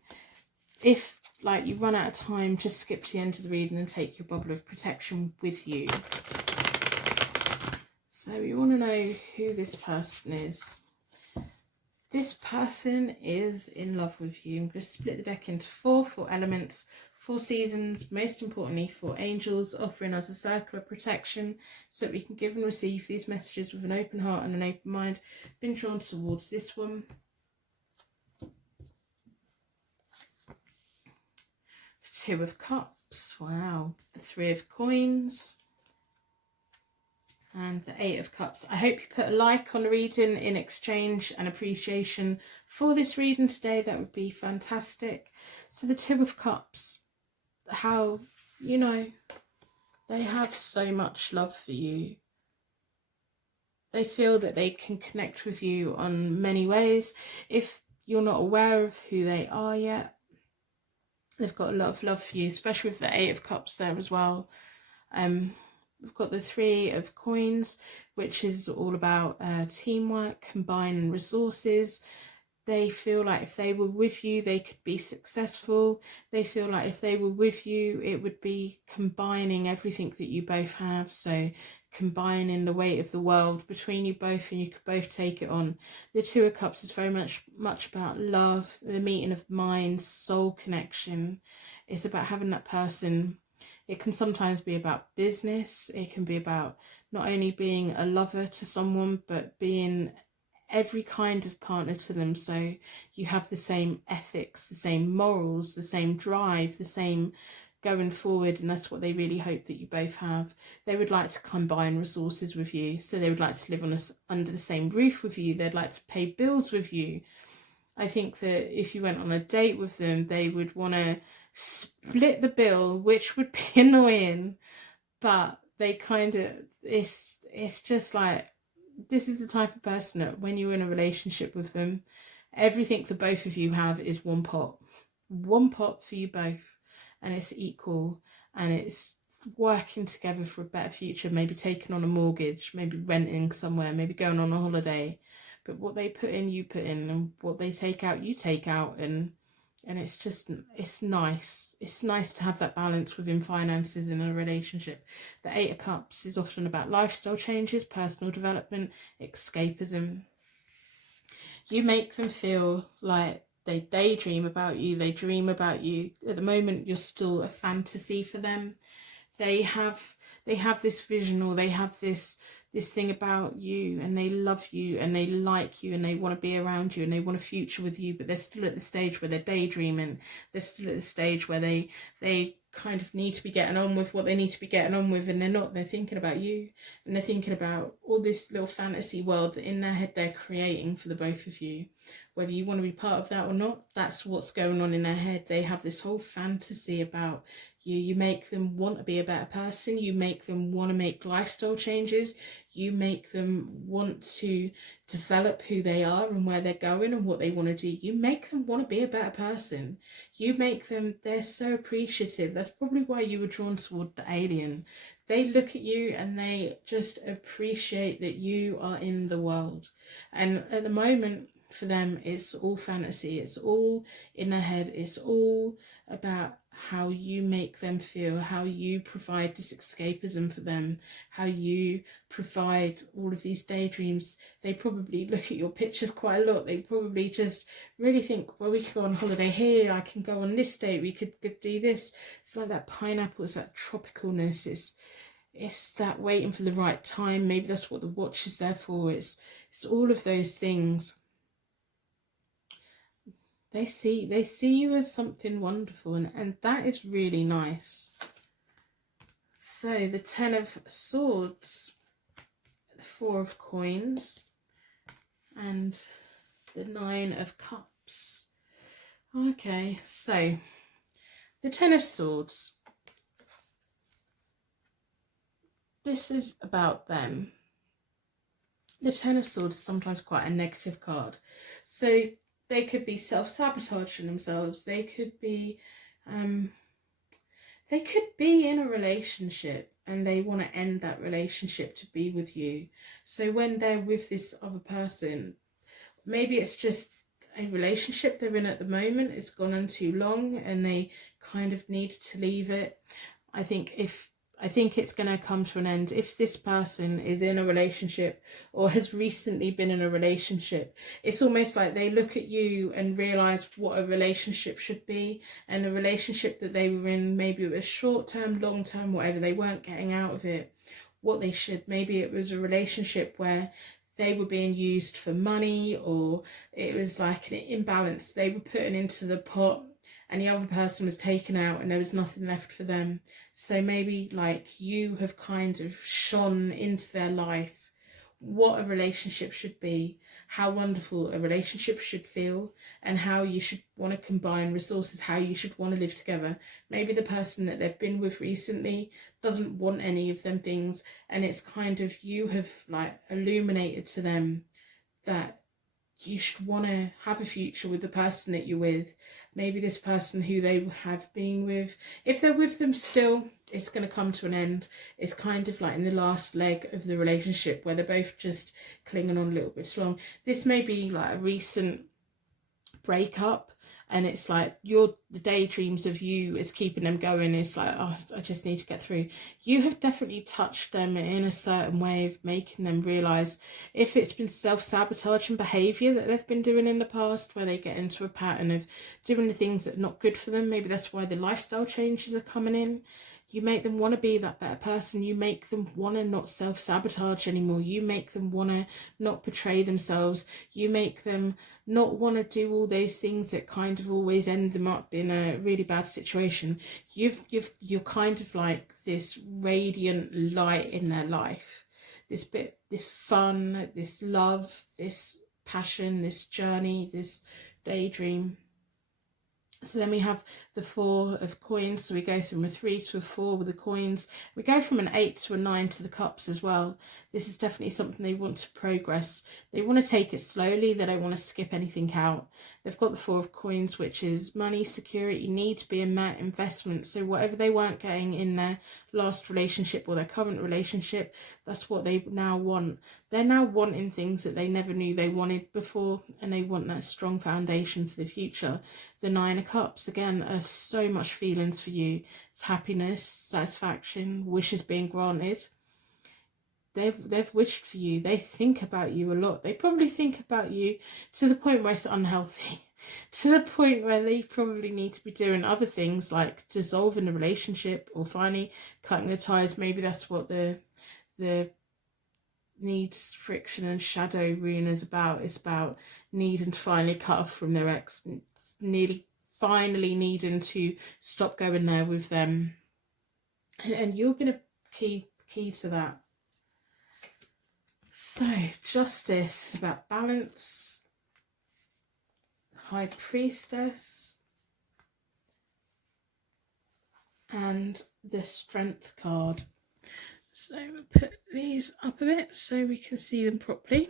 if like you run out of time, just skip to the end of the reading and take your bubble of protection with you. So you want to know who this person is. This person is in love with you. I'm going to split the deck into four elements, 4 seasons, most importantly 4 angels, offering us a circle of protection so that we can give and receive these messages with an open heart and an open mind. Been drawn towards this one. The 2 of Cups, wow. The 3 of Coins. And the 8 of Cups. I hope you put a like on the reading in exchange and appreciation for this reading today. That would be fantastic. So the 2 of Cups, how, you know, they have so much love for you. They feel that they can connect with you on many ways. If you're not aware of who they are yet, they've got a lot of love for you, especially with the 8 of Cups there as well. We've got the 3 of Coins, which is all about teamwork, combining resources. They feel like if they were with you, they could be successful. They feel like if they were with you, it would be combining everything that you both have. So combining the weight of the world between you both, and you could both take it on. The 2 of Cups is very much about love, the meeting of minds, soul connection. It's about having that person. It can sometimes be about business. It can be about not only being a lover to someone, but being every kind of partner to them. So you have the same ethics, the same morals, the same drive, the same going forward. And that's what they really hope that you both have. They would like to combine resources with you. So they would like to live under the same roof with you. They'd like to pay bills with you. I think that if you went on a date with them, they would want to split the bill, which would be annoying, but they kind of, it's just like, this is the type of person that when you're in a relationship with them, everything the both of you have is one pot for you both, and it's equal, and it's working together for a better future, maybe taking on a mortgage, maybe renting somewhere, maybe going on a holiday. But what they put in, you put in, and what they take out, you take out, and it's just, it's nice. It's nice to have that balance within finances in a relationship. The 8 of Cups is often about lifestyle changes, personal development, escapism. You make them feel like they daydream about you, they dream about you. At the moment, you're still a fantasy for them. They have this vision, or they have this thing about you, and they love you and they like you and they want to be around you and they want a future with you, but they're still at the stage where they're daydreaming. They're still at the stage where they kind of need to be getting on with what they need to be getting on with, and they're not. They're thinking about you, and they're thinking about all this little fantasy world that in their head they're creating for the both of you. Whether you want to be part of that or not, that's what's going on in their head. They have this whole fantasy about you. You make them want to be a better person. You make them want to make lifestyle changes. You make them want to develop who they are and where they're going and what they want to do. You make them want to be a better person. You make them, they're so appreciative. That's probably why you were drawn toward the alien. They look at you and they just appreciate that you are in the world. And at the moment, for them, it's all fantasy. It's all in their head. It's all about how you make them feel, how you provide this escapism for them, how you provide all of these daydreams. They probably look at your pictures quite a lot. They probably just really think, well, we could go on holiday here, I can go on this date, we could do this. It's like that pineapple, it's that tropicalness, it's that waiting for the right time. Maybe that's what the watch is there for. It's all of those things. They see you as something wonderful, and that is really nice. So the 10 of Swords, the 4 of Coins, and the 9 of Cups. Okay, so the 10 of Swords. This is about them. The 10 of Swords is sometimes quite a negative card. So they could be self-sabotaging themselves. They could be in a relationship and they want to end that relationship to be with you. So when they're with this other person, maybe it's just a relationship they're in at the moment. It's gone on too long and they kind of need to leave it. I think it's going to come to an end if this person is in a relationship or has recently been in a relationship. It's almost like they look at you and realise what a relationship should be, and a relationship that they were in, maybe it was short-term, long-term, whatever, they weren't getting out of it what they should. Maybe it was a relationship where they were being used for money, or it was like an imbalance. They were putting into the pot and the other person was taken out and there was nothing left for them. So maybe like you have kind of shone into their life what a relationship should be, how wonderful a relationship should feel, and how you should want to combine resources, how you should want to live together. Maybe the person that they've been with recently doesn't want any of them things, and it's kind of you have like illuminated to them that you should want to have a future with the person that you're with. Maybe this person who they have been with, if they're with them still, it's going to come to an end. It's kind of like in the last leg of the relationship where they're both just clinging on a little bit long. This may be like a recent breakup, and it's like the daydreams of you is keeping them going. It's like, oh, I just need to get through. You have definitely touched them in a certain way of making them realise, if it's been self-sabotaging behaviour that they've been doing in the past, where they get into a pattern of doing the things that are not good for them, maybe that's why the lifestyle changes are coming in. You make them want to be that better person. You make them want to not self-sabotage anymore. You make them want to not betray themselves. You make them not want to do all those things that kind of always end them up in a really bad situation. You're kind of like this radiant light in their life. This fun, this love, this passion, this journey, this daydream. So then we have the 4 of Coins. So we go from a 3 to a 4 with the coins. We go from an 8 to a 9 to the cups as well. This is definitely something they want to progress. They want to take it slowly. They don't want to skip anything out. They've got the 4 of Coins, which is money, security, needs being met, investment. So whatever they weren't getting in their last relationship or their current relationship, that's what they now want. They're now wanting things that they never knew they wanted before, and they want that strong foundation for the future. The 9 of Cups, again, are so much feelings for you. It's happiness, satisfaction, wishes being granted. They've wished for you. They think about you a lot. They probably think about you to the point where it's unhealthy. To the point where they probably need to be doing other things like dissolving the relationship or finally cutting the ties. Maybe that's what the needs, friction and shadow rune is about. It's about needing to finally cut off from their ex, finally needing to stop going there with them, and you're going to key to that. So Justice, about balance. High Priestess, and the Strength card. So we'll put these up a bit so we can see them properly.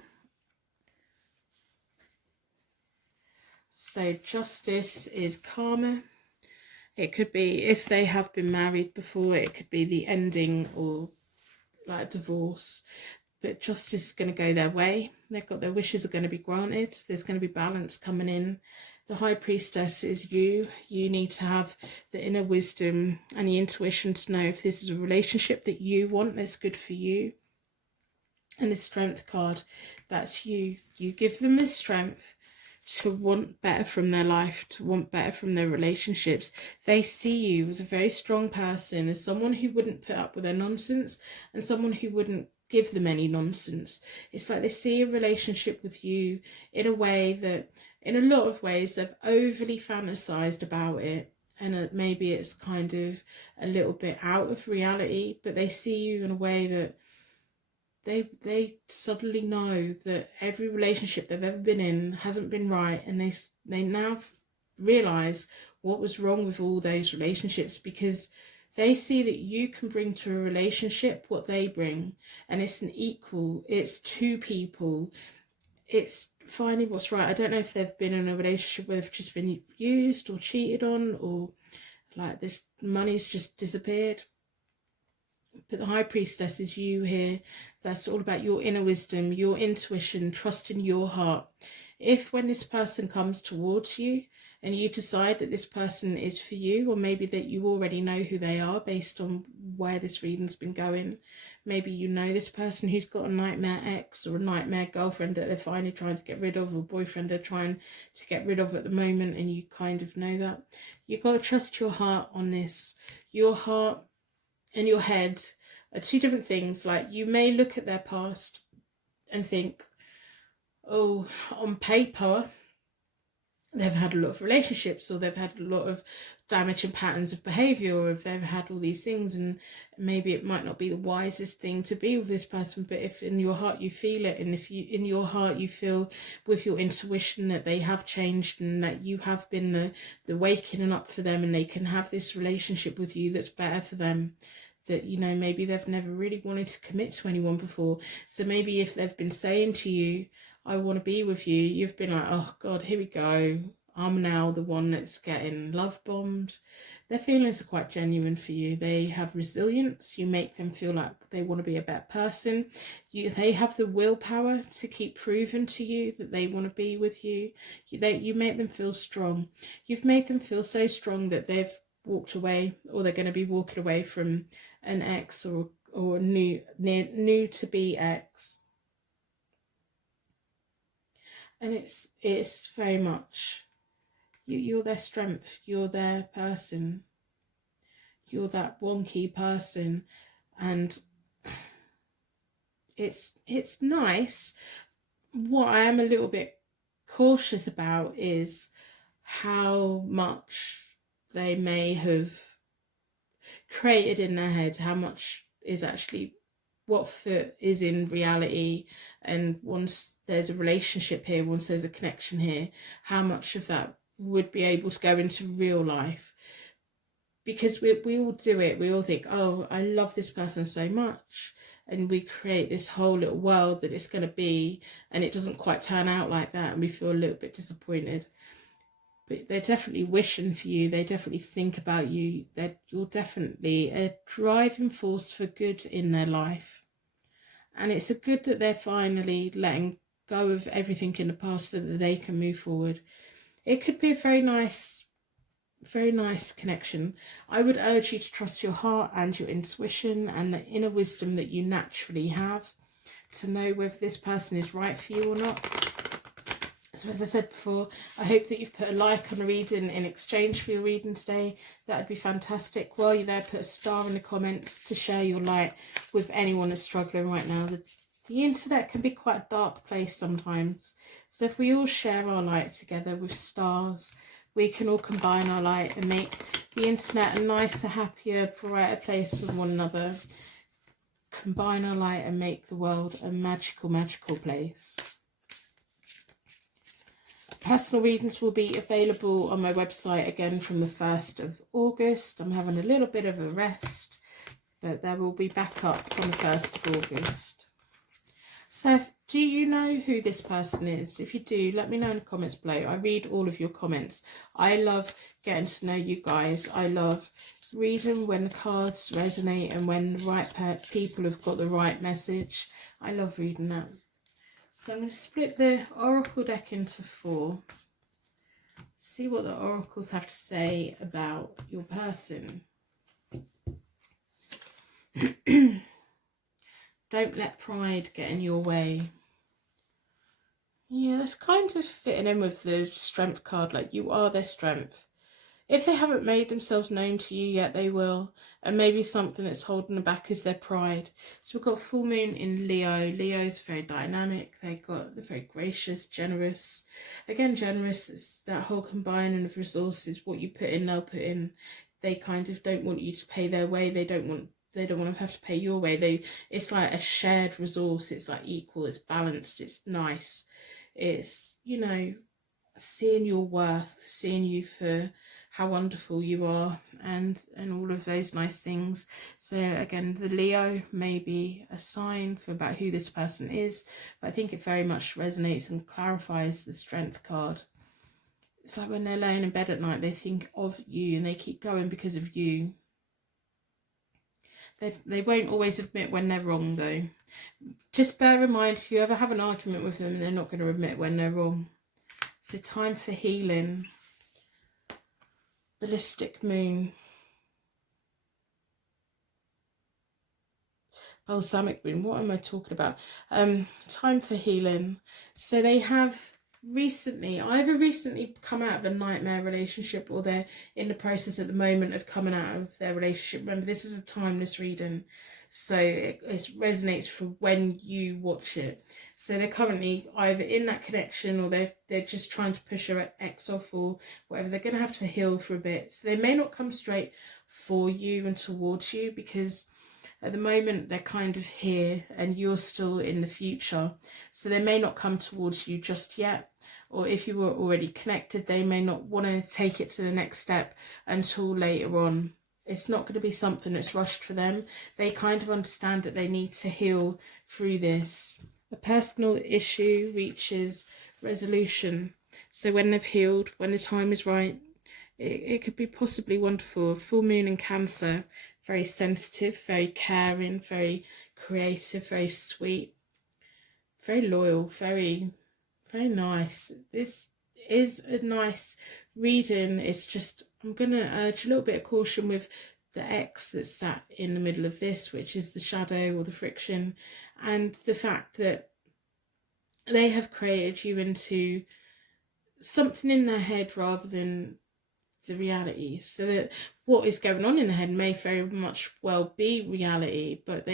So Justice is karma. It could be, if they have been married before, it could be the ending or like divorce. but justice is going to go their way. They've got their wishes are going to be granted. There's going to be balance coming in. The High Priestess is you. You need to have the inner wisdom and the intuition to know if this is a relationship that you want that's good for you. And the Strength card, that's you. You give them the strength to want better from their life, to want better from their relationships. They see you as a very strong person, as someone who wouldn't put up with their nonsense and someone who wouldn't give them any nonsense. It's like they see a relationship with you in a way that, in a lot of ways, they've overly fantasized about it, and maybe it's kind of a little bit out of reality, but they see you in a way that they suddenly know that every relationship they've ever been in hasn't been right, and they now realize what was wrong with all those relationships, because they see that you can bring to a relationship what they bring, and it's an equal, it's two people, it's finding what's right. I don't know if they've been in a relationship where they've just been used or cheated on, or like the money's just disappeared. But the High Priestess is you here. That's all about your inner wisdom, your intuition, trusting your heart. If when this person comes towards you and you decide that this person is for you, or maybe that you already know who they are based on where this reading's been going, maybe you know this person who's got a nightmare ex or a nightmare girlfriend that they're finally trying to get rid of, or boyfriend they're trying to get rid of at the moment, and you kind of know that. You've got to trust your heart on this. Your heart and your head are two different things. Like, you may look at their past and think, oh, on paper they've had a lot of relationships, or they've had a lot of damaging patterns of behavior, or if they've had all these things, and maybe it might not be the wisest thing to be with this person. But if in your heart you feel it, and if you in your heart you feel with your intuition that they have changed, and that you have been the waking up for them, and they can have this relationship with you that's better for them, that, you know, maybe they've never really wanted to commit to anyone before. So maybe if they've been saying to you, I want to be with you, you've been like, oh God, here we go, I'm now the one that's getting love bombs. Their feelings are quite genuine for you. They have resilience. You make them feel like they want to be a better person. They have the willpower to keep proving to you that they want to be with you. You make them feel strong. You've made them feel so strong that they've walked away, or they're going to be walking away from an ex, or new to be ex. And it's very much you're their strength, you're their person, you're that wonky person. And it's nice. What I am a little bit cautious about is how much they may have created in their head, how much is actually what is in reality. And once there's a relationship here, once there's a connection here, how much of that would be able to go into real life. Because we all do it. We all think, oh, I love this person so much, and we create this whole little world that it's going to be, and it doesn't quite turn out like that, and we feel a little bit disappointed. But they're definitely wishing for you. They definitely think about you. You're definitely a driving force for good in their life. And it's a good that they're finally letting go of everything in the past so that they can move forward. It could be a very nice connection. I would urge you to trust your heart and your intuition and the inner wisdom that you naturally have to know whether this person is right for you or not. So as I said before, I hope that you've put a like on a reading in exchange for your reading today. That would be fantastic. While you're there, put a star in the comments to share your light with anyone that's struggling right now. The internet can be quite a dark place sometimes. So if we all share our light together with stars, we can all combine our light and make the internet a nicer, happier, brighter place for one another. Combine our light and make the world a magical, magical place. Personal readings will be available on my website again from the 1st of August. I'm having a little bit of a rest, but they will be back up on the 1st of August. So do you know who this person is? If you do, let me know in the comments below. I read all of your comments. I love getting to know you guys. I love reading when the cards resonate and when the right people have got the right message. I love reading that. So I'm going to split the oracle deck into 4. See what the oracles have to say about your person. Don't let pride get in your way. Yeah, that's kind of fitting in with the strength card, like you are their strength. If they haven't made themselves known to you yet, they will. And maybe something that's holding them back is their pride. So we've got full moon in Leo. Leo's very dynamic. They're very gracious, generous. Again, generous is that whole combining of resources. What you put in, they'll put in. They kind of don't want you to pay their way. They don't want to have to pay your way. It's like a shared resource. It's like equal. It's balanced. It's nice. It's, you know, seeing your worth, seeing you for how wonderful you are, and all of those nice things. So again, the Leo may be a sign for about who this person is, but I think it very much resonates and clarifies the strength card. It's like when they're laying in bed at night, they think of you and they keep going because of you. They won't always admit when they're wrong though. Just bear in mind, if you ever have an argument with them, they're not going to admit when they're wrong. So time for healing. Ballistic moon. Balsamic moon. What am I talking about? Time for healing. So they have either recently come out of a nightmare relationship, or they're in the process at the moment of coming out of their relationship. Remember, this is a timeless reading, so it resonates for when you watch it. So they're currently either in that connection, or they're just trying to push their ex off or whatever. They're going to have to heal for a bit. So they may not come straight for you and towards you, because at the moment they're kind of here and you're still in the future. So they may not come towards you just yet. Or if you were already connected, they may not want to take it to the next step until later on. It's not going to be something that's rushed for them. They kind of understand that they need to heal through this. A personal issue reaches resolution. So when they've healed, when the time is right, it could be possibly wonderful. Full moon in Cancer, very sensitive, very caring, very creative, very sweet, very loyal, very, very nice. This is a nice reading. It's just, I'm going to urge a little bit of caution with the X that's sat in the middle of this, which is the shadow or the friction, and the fact that they have created you into something in their head rather than the reality. So that what is going on in the head may very much well be reality, but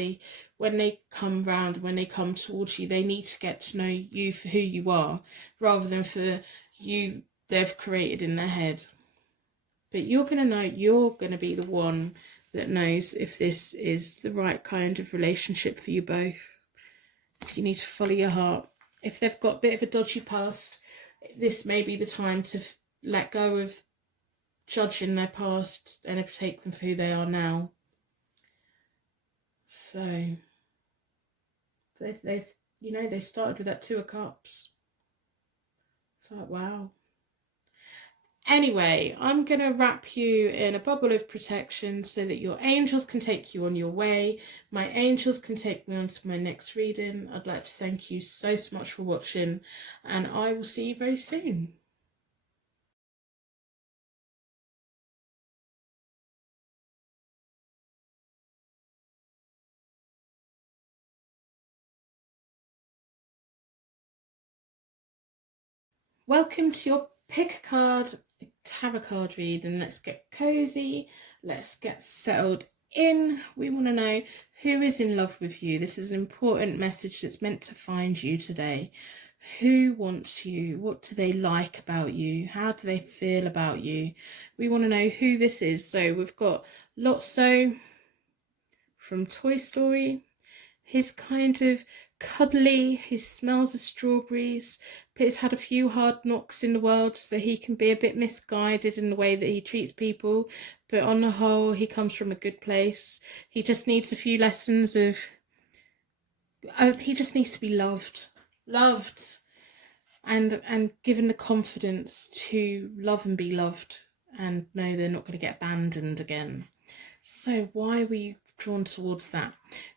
when they come round, when they come towards you, they need to get to know you for who you are rather than for you they've created in their head. But you're going to know, you're going to be the one that knows if this is the right kind of relationship for you both. So you need to follow your heart. If they've got a bit of a dodgy past, this may be the time to let go of judging their past and take them for who they are now. So they started with that 2 of Cups. It's like, wow. Anyway, I'm going to wrap you in a bubble of protection so that your angels can take you on your way. My angels can take me on to my next reading. I'd like to thank you so much for watching, and I will see you very soon. Welcome to your pick a card tarot card reading. Let's get cozy. Let's get settled in. We want to know who is in love with you. This is an important message that's meant to find you today. Who wants you? What do they like about you? How do they feel about you? We want to know who this is. So we've got Lotso from Toy Story. He's kind of cuddly, he smells of strawberries, but he's had a few hard knocks in the world, so he can be a bit misguided in the way that he treats people, but on the whole he comes from a good place. He just needs a few lessons of he just needs to be loved and given the confidence to love and be loved and know they're not going to get abandoned again. So why were you drawn towards that?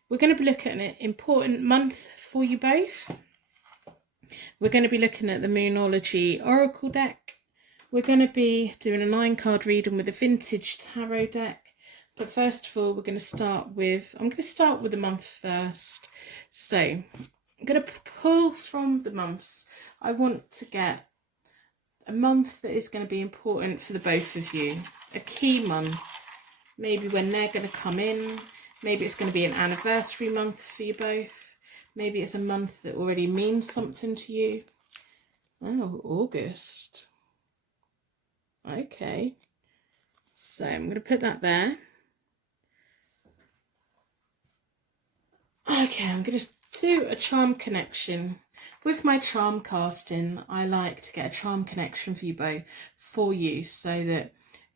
We're going to be looking at an important month for you both. We're going to be looking at the Moonology Oracle deck. We're going to be doing a 9-card reading with a vintage tarot deck. But first of all, I'm going to start with the month first. So I'm going to pull from the months. I want to get a month that is going to be important for the both of you. A key month. Maybe when they're going to come in. Maybe it's going to be an anniversary month for you both. Maybe it's a month that already means something to you. Oh, August. Okay. So I'm going to put that there. Okay, I'm going to do a charm connection. With my charm casting, I like to get a charm connection for you both, so that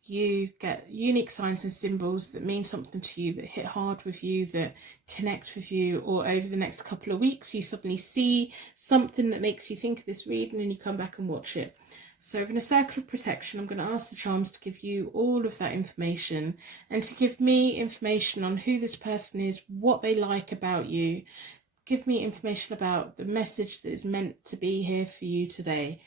you get unique signs and symbols that mean something to you, that hit hard with you, that connect with you, or over the next couple of weeks you suddenly see something that makes you think of this reading and you come back and watch it. So in a circle of protection, I'm going to ask the charms to give you all of that information and to give me information on who this person is, what they like about you. Give me information about the message that is meant to be here for you today.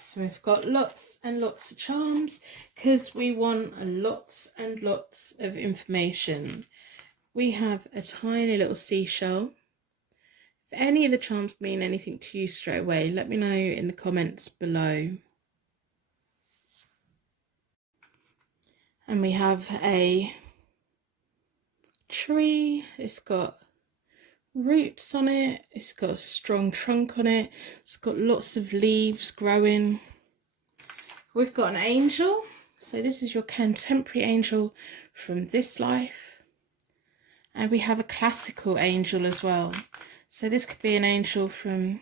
So we've got lots and lots of charms because we want lots and lots of information. We have a tiny little seashell. If any of the charms mean anything to you straight away, let me know in the comments below. And we have a tree. It's got roots on it. It's got a strong trunk on it. It's got lots of leaves growing. We've got an angel. So this is your contemporary angel from this life. And we have a classical angel as well. So this could be an angel from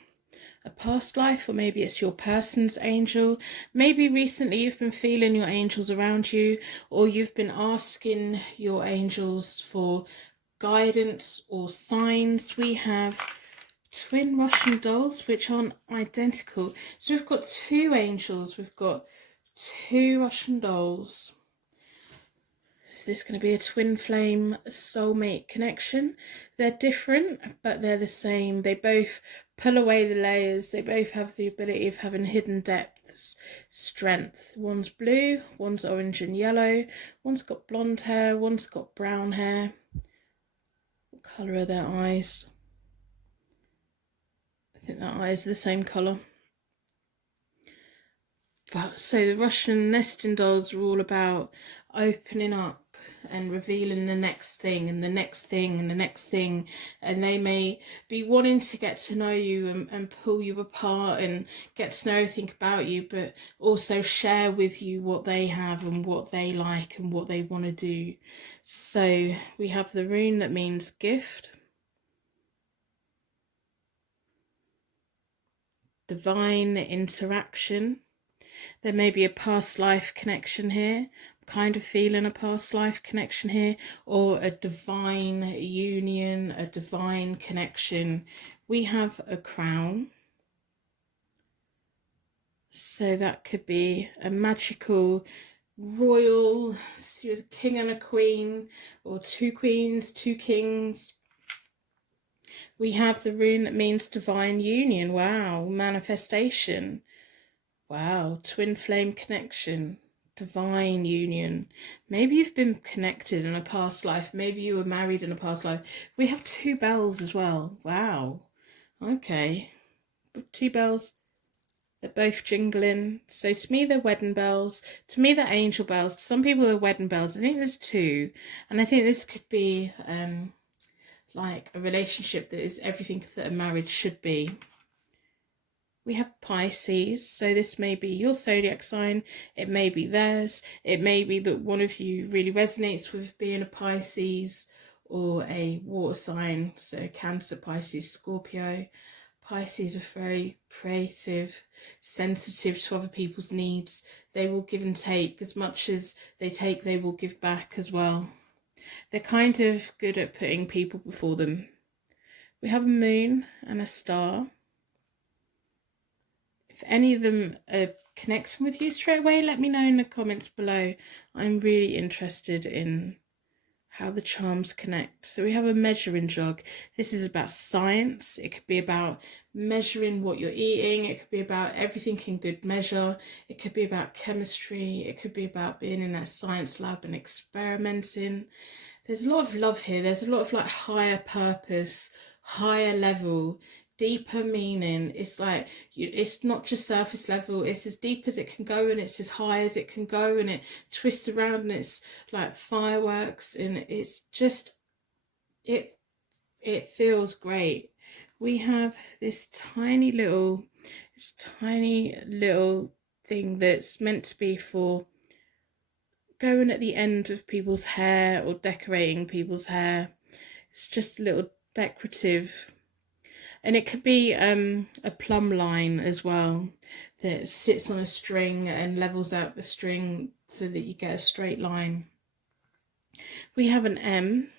a past life, or maybe it's your person's angel. Maybe recently you've been feeling your angels around you, or you've been asking your angels for guidance or signs. We have twin Russian dolls, which aren't identical. So we've got 2 angels. We've got 2 Russian dolls. Is this going to be a twin flame soulmate connection? They're different, but they're the same. They both pull away the layers. They both have the ability of having hidden depths, strength. One's blue, one's orange and yellow. One's got blonde hair, one's got brown hair. What colour are their eyes? I think their eyes are the same colour. But so the Russian nesting dolls are all about opening up and revealing the next thing and the next thing and the next thing, and they may be wanting to get to know you and pull you apart and get to know everything about you, but also share with you what they have and what they like and what they want to do. So we have the rune that means gift, divine interaction. There may be a past life connection here. I'm kind of feeling a past life connection here, or a divine union, a divine connection. We have a crown. So that could be a magical royal, so a king and a queen, or 2 queens, 2 kings. We have the rune that means divine union. Wow, manifestation. Wow, twin flame connection, divine union. Maybe you've been connected in a past life. Maybe you were married in a past life. We have 2 bells as well. Wow. Okay. 2 bells. They're both jingling. So to me, they're wedding bells. To me, they're angel bells. To some people, they're wedding bells. I think there's 2. And I think this could be like a relationship that is everything that a marriage should be. We have Pisces, so this may be your zodiac sign, it may be theirs, it may be that one of you really resonates with being a Pisces or a water sign, so Cancer, Pisces, Scorpio. Pisces are very creative, sensitive to other people's needs. They will give and take. As much as they take, they will give back as well. They're kind of good at putting people before them. We have a moon and a star. If any of them are connecting with you straight away, let me know in the comments below. I'm really interested in how the charms connect. So we have a measuring jug. This is about science. It could be about measuring what you're eating. It could be about everything in good measure. It could be about chemistry. It could be about being in that science lab and experimenting. There's a lot of love here. There's a lot of like higher purpose, higher level, deeper meaning. It's like, it's not just surface level. It's as deep as it can go, and it's as high as it can go, and it twists around, and it's like fireworks, and it's just, it feels great. We have this tiny little thing that's meant to be for going at the end of people's hair or decorating people's hair. It's just a little decorative. And it could be a plumb line as well that sits on a string and levels out the string so that you get a straight line. We have an M.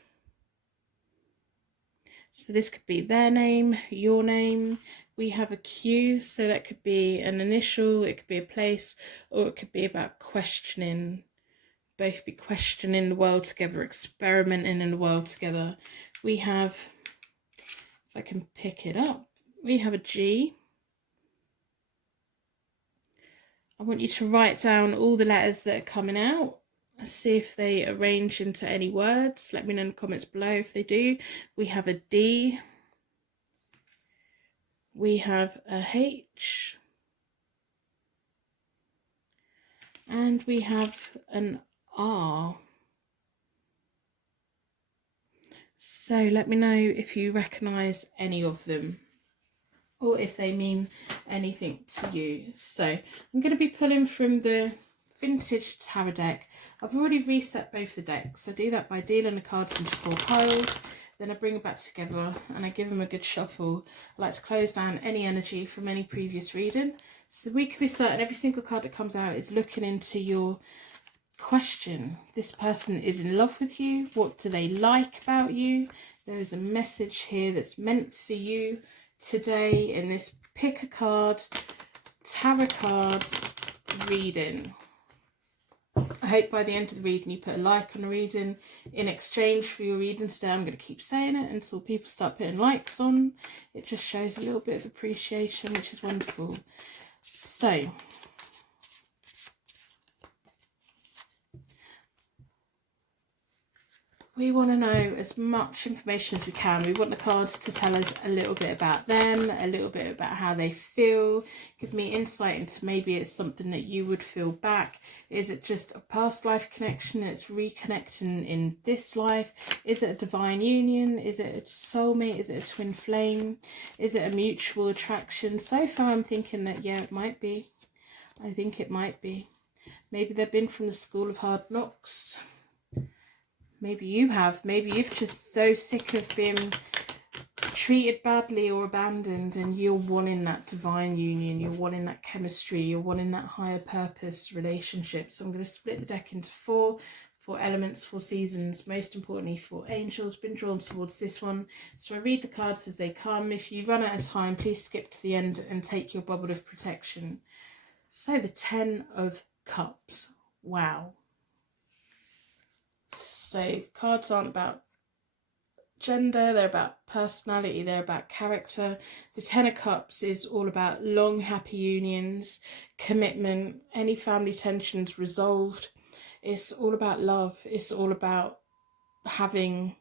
So this could be their name, your name. We have a Q, so that could be an initial, it could be a place, or it could be about questioning. Both be questioning the world together, experimenting in the world together. We have, if I can pick it up, we have a G. I want you to write down all the letters that are coming out. See if they arrange into any words. Let me know in the comments below if they do. We have a D. We have a H. And we have an R. So let me know if you recognise any of them, or if they mean anything to you. So I'm going to be pulling from the vintage tarot deck. I've already reset both the decks. I do that by dealing the cards into 4 piles, then I bring them back together and I give them a good shuffle. I like to close down any energy from any previous reading, so we can be certain every single card that comes out is looking into your question. This person is in love with you. What do they like about you? There is a message here that's meant for you today in this pick a card tarot card reading. I hope by the end of the reading you put a like on the reading. In exchange for your reading today, I'm going to keep saying it until people start putting likes on. It just shows a little bit of appreciation, which is wonderful. So we want to know as much information as we can. We want the cards to tell us a little bit about them, a little bit about how they feel. Give me insight into maybe it's something that you would feel back. Is it just a past life connection that's reconnecting in this life? Is it a divine union? Is it a soulmate? Is it a twin flame? Is it a mutual attraction? So far I'm thinking that, yeah, it might be. I think it might be. Maybe they've been from the school of hard knocks. Maybe you have. Maybe you're just so sick of being treated badly or abandoned, and you're wanting that divine union, you're wanting that chemistry, you're wanting that higher purpose relationship. So I'm going to split the deck into 4 elements, 4 seasons, most importantly 4 angels. Been drawn towards this one, so I read the cards as they come. If you run out of time, please skip to the end and take your bubble of protection. So the 10 of Cups. Wow. So cards aren't about gender, they're about personality, they're about character. The 10 of Cups is all about long happy unions, commitment, any family tensions resolved. It's all about love. It's all about having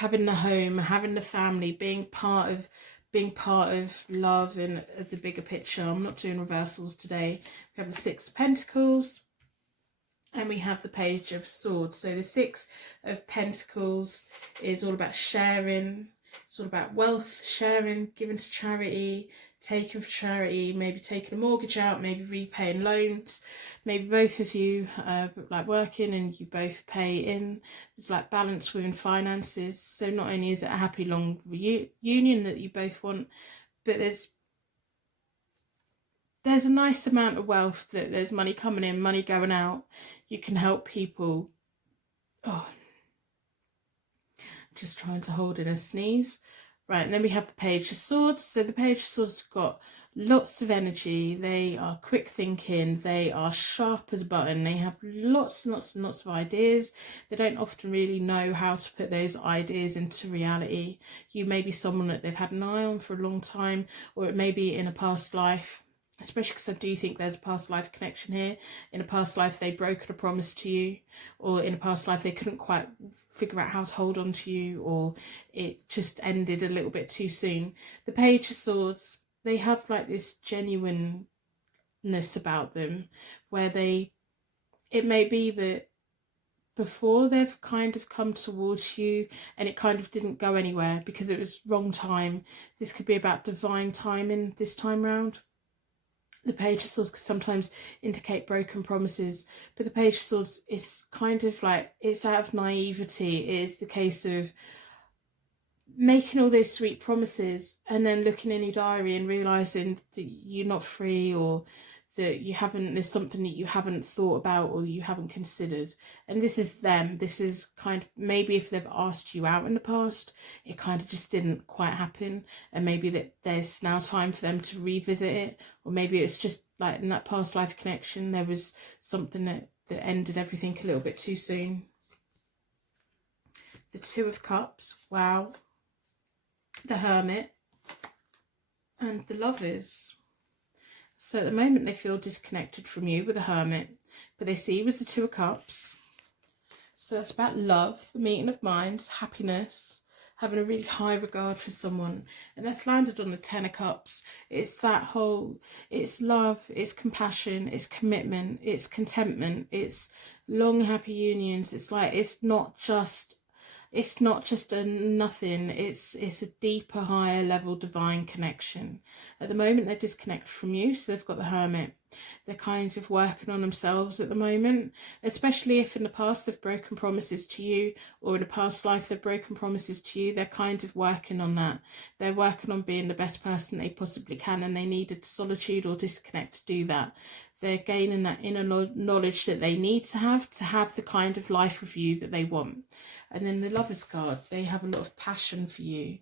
the home, having the family, being part of love and the bigger picture. I'm not doing reversals today. We have the 6 of Pentacles. And we have the Page of Swords. So the 6 of Pentacles is all about sharing. It's all about wealth, sharing, giving to charity, taking for charity, maybe taking a mortgage out, maybe repaying loans. Maybe both of you like working and you both pay in. There's like balance within finances. So not only is it a happy long union that you both want, but there's a nice amount of wealth, that there's money coming in, money going out. You can help people. Oh, just trying to hold in a sneeze. Right, and then we have the Page of Swords. So the Page of Swords have got lots of energy. They are quick thinking. They are sharp as a button. They have lots and lots and lots of ideas. They don't often really know how to put those ideas into reality. You may be someone that they've had an eye on for a long time, or it may be in a past life. Especially because I do think there's a past life connection here. In a past life, they've broken a promise to you, or in a past life, they couldn't quite figure out how to hold on to you, or it just ended a little bit too soon. The Page of Swords, they have like this genuineness about them, where it may be that before they've kind of come towards you and it kind of didn't go anywhere because it was wrong time. This could be about divine timing this time round. The Page of Swords can sometimes indicate broken promises, but the Page of Swords is kind of like, it's out of naivety. It is the case of making all those sweet promises and then looking in your diary and realising that you're not free, or that there's something that you haven't thought about or you haven't considered. And this is them. This is kind of, maybe if they've asked you out in the past, it kind of just didn't quite happen, and maybe that there's now time for them to revisit it, or maybe it's just like in that past life connection there was something that ended everything a little bit too soon. The Two of Cups, wow. The Hermit and the Lovers. So at the moment they feel disconnected from you with the Hermit, but they see you as the Two of Cups. So that's about love, the meeting of minds, happiness, having a really high regard for someone. And that's landed on the Ten of Cups. It's that whole, it's love, it's compassion, it's commitment, it's contentment, it's long happy unions. It's like, it's not just a nothing, it's a deeper, higher level divine connection. At the moment they're disconnected from you, so they've got the Hermit. They're kind of working on themselves at the moment, especially if in the past they've broken promises to you, or in a past life they've broken promises to you. They're kind of working on that. They're working on being the best person they possibly can, and they needed solitude or disconnect to do that. They're gaining that inner knowledge that they need to have the kind of life with you that they want. And then the Lovers card, they have a lot of passion for you.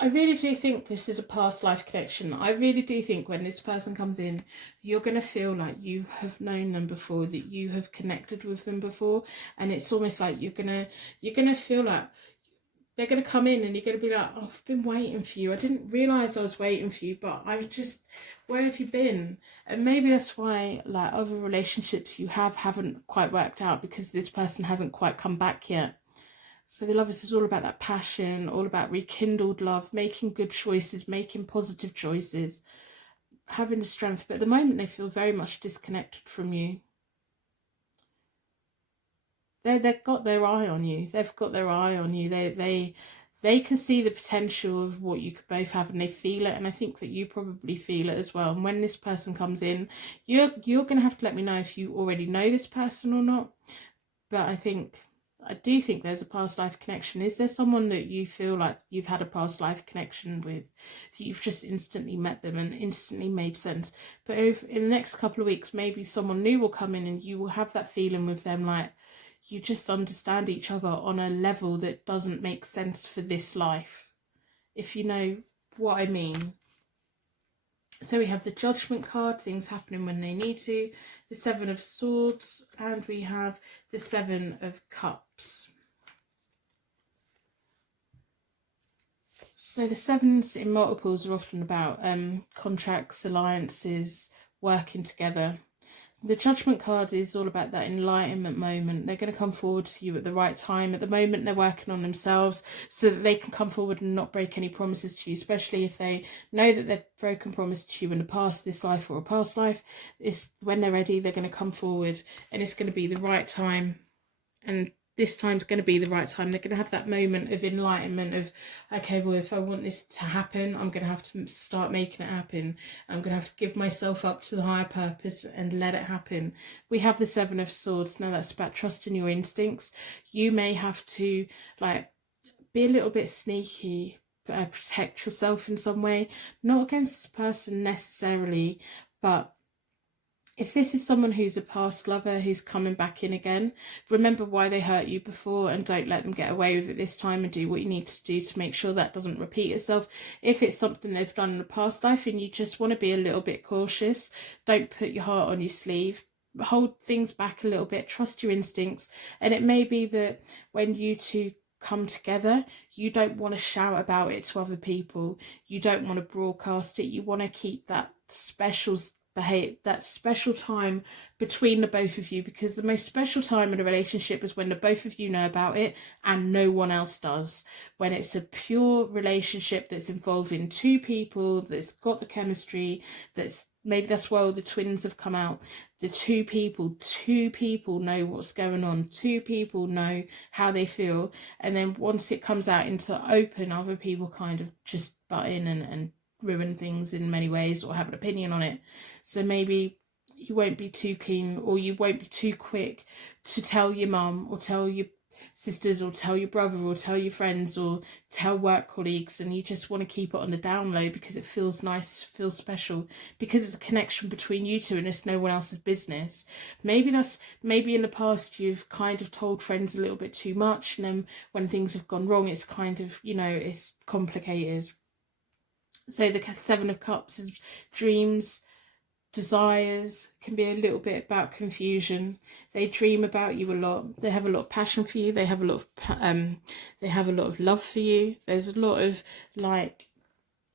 I really do think this is a past life connection. I really do think when this person comes in, you're going to feel like you have known them before, that you have connected with them before. And it's almost like you're going to feel like they're going to come in and you're going to be like, oh, I've been waiting for you. I didn't realise I was waiting for you, but where have you been? And maybe that's why like other relationships you haven't quite worked out, because this person hasn't quite come back yet. So the Lovers is all about that passion, all about rekindled love, making good choices, making positive choices, having the strength. But at the moment they feel very much disconnected from you. They've got their eye on you. They've got their eye on you. They can see the potential of what you could both have, and they feel it. And I think that you probably feel it as well. And when this person comes in, you're going to have to let me know if you already know this person or not. But I do think there's a past life connection. Is there someone that you feel like you've had a past life connection with, that you've just instantly met them and instantly made sense? But in the next couple of weeks, maybe someone new will come in and you will have that feeling with them, like you just understand each other on a level that doesn't make sense for this life, if you know what I mean. So we have the Judgment card, things happening when they need to, the Seven of Swords, and we have the Seven of Cups. So the sevens in multiples are often about contracts, alliances, working together. The Judgment card is all about that enlightenment moment. They're going to come forward to you at the right time. At the moment, they're working on themselves so that they can come forward and not break any promises to you, especially if they know that they've broken promises to you in the past, this life or a past life. It's when they're ready, they're going to come forward, and it's going to be the right time. And this time's going to be the right time. They're going to have that moment of enlightenment of, okay, well, if I want this to happen, I'm going to have to start making it happen. I'm going to have to give myself up to the higher purpose and let it happen. We have the Seven of Swords. Now that's about trusting your instincts. You may have to like be a little bit sneaky, protect yourself in some way, not against this person necessarily, but if this is someone who's a past lover who's coming back in again, remember why they hurt you before and don't let them get away with it this time, and do what you need to do to make sure that doesn't repeat itself. If it's something they've done in a past life and you just want to be a little bit cautious, don't put your heart on your sleeve. Hold things back a little bit, trust your instincts. And it may be that when you two come together, you don't want to shout about it to other people. You don't want to broadcast it. You want to keep that that special time between the both of you, because the most special time in a relationship is when the both of you know about it and no one else does. When it's a pure relationship that's involving two people, that's got the chemistry, maybe that's why all the twins have come out. The two people know what's going on. Two people know how they feel. And then once it comes out into open, other people kind of just butt in and ruin things in many ways or have an opinion on it. So maybe you won't be too keen, or you won't be too quick to tell your mum or tell your sisters or tell your brother or tell your friends or tell work colleagues, and you just want to keep it on the down low because it feels nice, feels special, because it's a connection between you two and it's no one else's business. Maybe in the past you've kind of told friends a little bit too much, and then when things have gone wrong, it's kind of, it's complicated. So the Seven of Cups is dreams, desires, can be a little bit about confusion. They dream about you a lot. They have a lot of passion for you. They have a lot of love for you. There's a lot of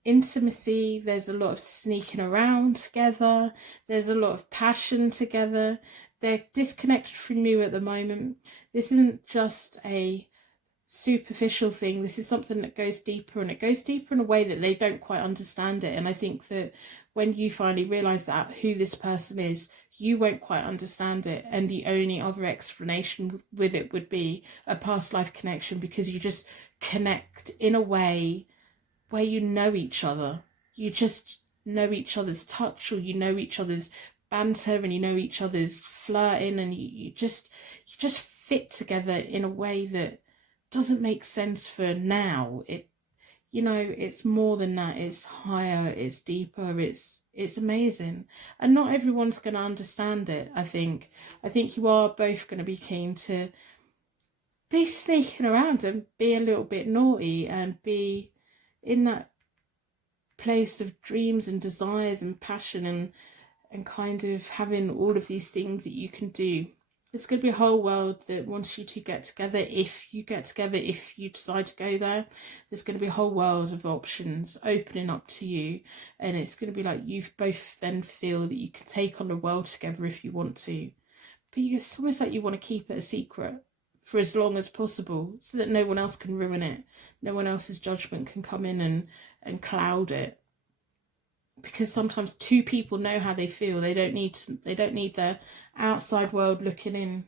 intimacy. There's a lot of sneaking around together. There's a lot of passion together. They're disconnected from you at the moment. This isn't just a superficial thing. This is something that goes deeper, and it goes deeper in a way that they don't quite understand it. And I think that when you finally realize that who this person is, you won't quite understand it, and the only other explanation with it would be a past life connection, because you just connect in a way where you know each other. You just know each other's touch, or you know each other's banter, and you know each other's flirting, and you just fit together in a way that doesn't make sense for now. It's more than that. It's higher, it's deeper, it's amazing, and not everyone's going to understand it. I think you are both going to be keen to be sneaking around and be a little bit naughty and be in that place of dreams and desires and passion and kind of having all of these things that you can do. There's going to be a whole world that once you two get together, if you decide to go there, there's going to be a whole world of options opening up to you. And it's going to be like you both then feel that you can take on the world together if you want to. But it's almost like you want to keep it a secret for as long as possible so that no one else can ruin it. No one else's judgment can come in and cloud it. Because sometimes two people know how they feel. They don't need the outside world looking in.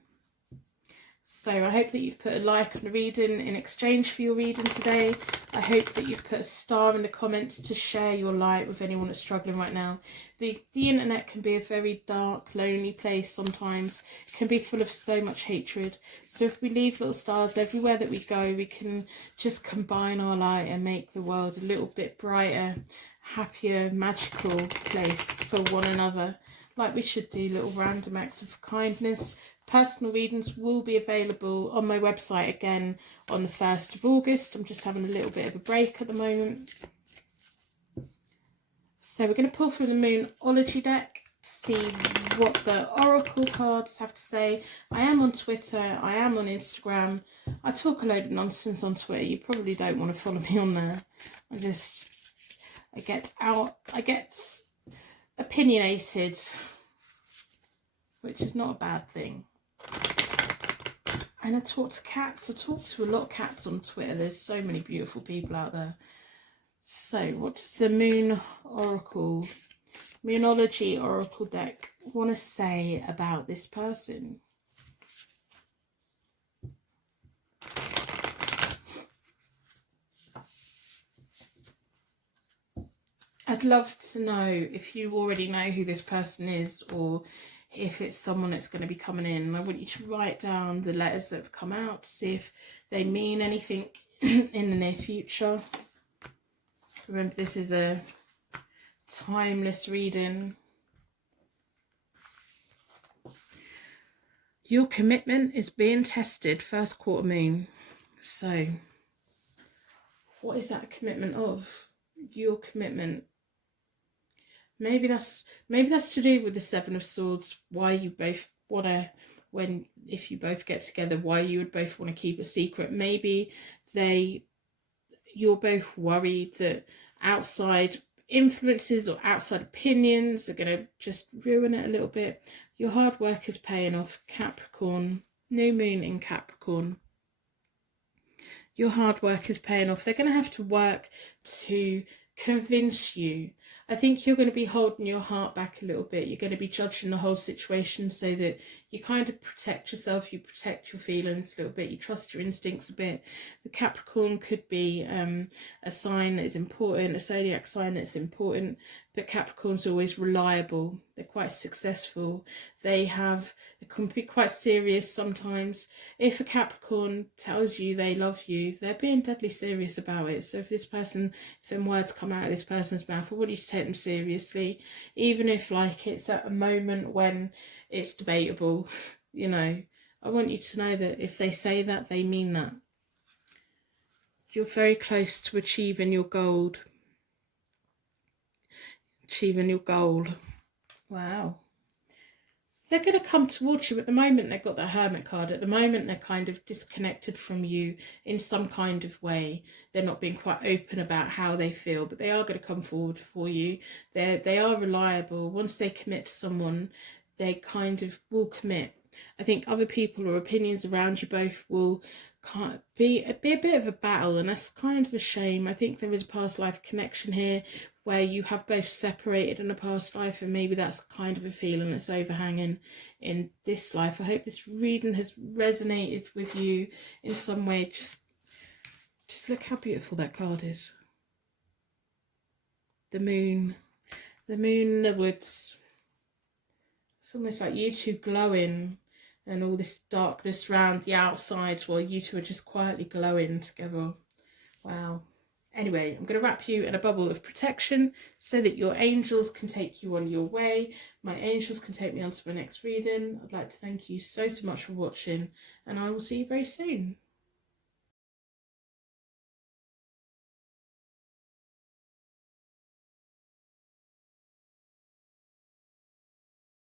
So I hope that you've put a like on the reading in exchange for your reading today. I hope that you've put a star in the comments to share your light with anyone that's struggling right now. The internet can be a very dark, lonely place sometimes. It can be full of so much hatred. So if we leave little stars everywhere that we go, we can just combine our light and make the world a little bit brighter, happier, magical place for one another, like we should do. Little random acts of kindness. Personal readings will be available on my website again on the 1st of August. I'm just having a little bit of a break at the moment. So we're going to pull through the Moonology deck to see what the Oracle cards have to say. I am on Twitter. I am on Instagram. I talk a load of nonsense on Twitter. You probably don't want to follow me on there. I get opinionated, which is not a bad thing. And I talk to cats. I talk to a lot of cats on Twitter. There's so many beautiful people out there. So what does the Moonology Oracle deck want to say about this person? I'd love to know if you already know who this person is, or if it's someone that's going to be coming in. I want you to write down the letters that have come out to see if they mean anything in the near future. Remember, this is a timeless reading. Your commitment is being tested, first quarter moon. So, what is that a commitment of? Your commitment. Maybe that's to do with the Seven of Swords. Why you both wanna, if you both get together, why you would both want to keep a secret. Maybe you're both worried that outside influences or outside opinions are going to just ruin it a little bit. Your hard work is paying off, Capricorn. New moon in Capricorn. Your hard work is paying off. They're going to have to work to convince you. I think you're going to be holding your heart back a little bit. You're going to be judging the whole situation so that you kind of protect yourself, you protect your feelings a little bit, you trust your instincts a bit. The Capricorn could be a sign that is important, a zodiac sign that's important, but Capricorn's always reliable. They're quite successful. They can be quite serious sometimes. If a Capricorn tells you they love you, they're being deadly serious about it. So if them words come out of this person's mouth, I want you to take them seriously, even if like it's at a moment when it's debatable. You know, I want you to know that if they say that, they mean that. You're very close to achieving your goal. Wow. They're going to come towards you. At the moment, they've got the Hermit card. At the moment, they're kind of disconnected from you in some kind of way. They're not being quite open about how they feel, but they are going to come forward for you. They are reliable. Once they commit to someone, they kind of will commit. I think other people or opinions around you both will be a bit of a battle, and that's kind of a shame. I think there is a past life connection here where you have both separated in a past life, and maybe that's kind of a feeling that's overhanging in this life. I hope this reading has resonated with you in some way. Just look how beautiful that card is. The moon in the woods. It's almost like you two glowing, and all this darkness around the outside while you two are just quietly glowing together. Wow. Anyway, I'm going to wrap you in a bubble of protection so that your angels can take you on your way. My angels can take me on to my next reading. I'd like to thank you so much for watching, and I will see you very soon.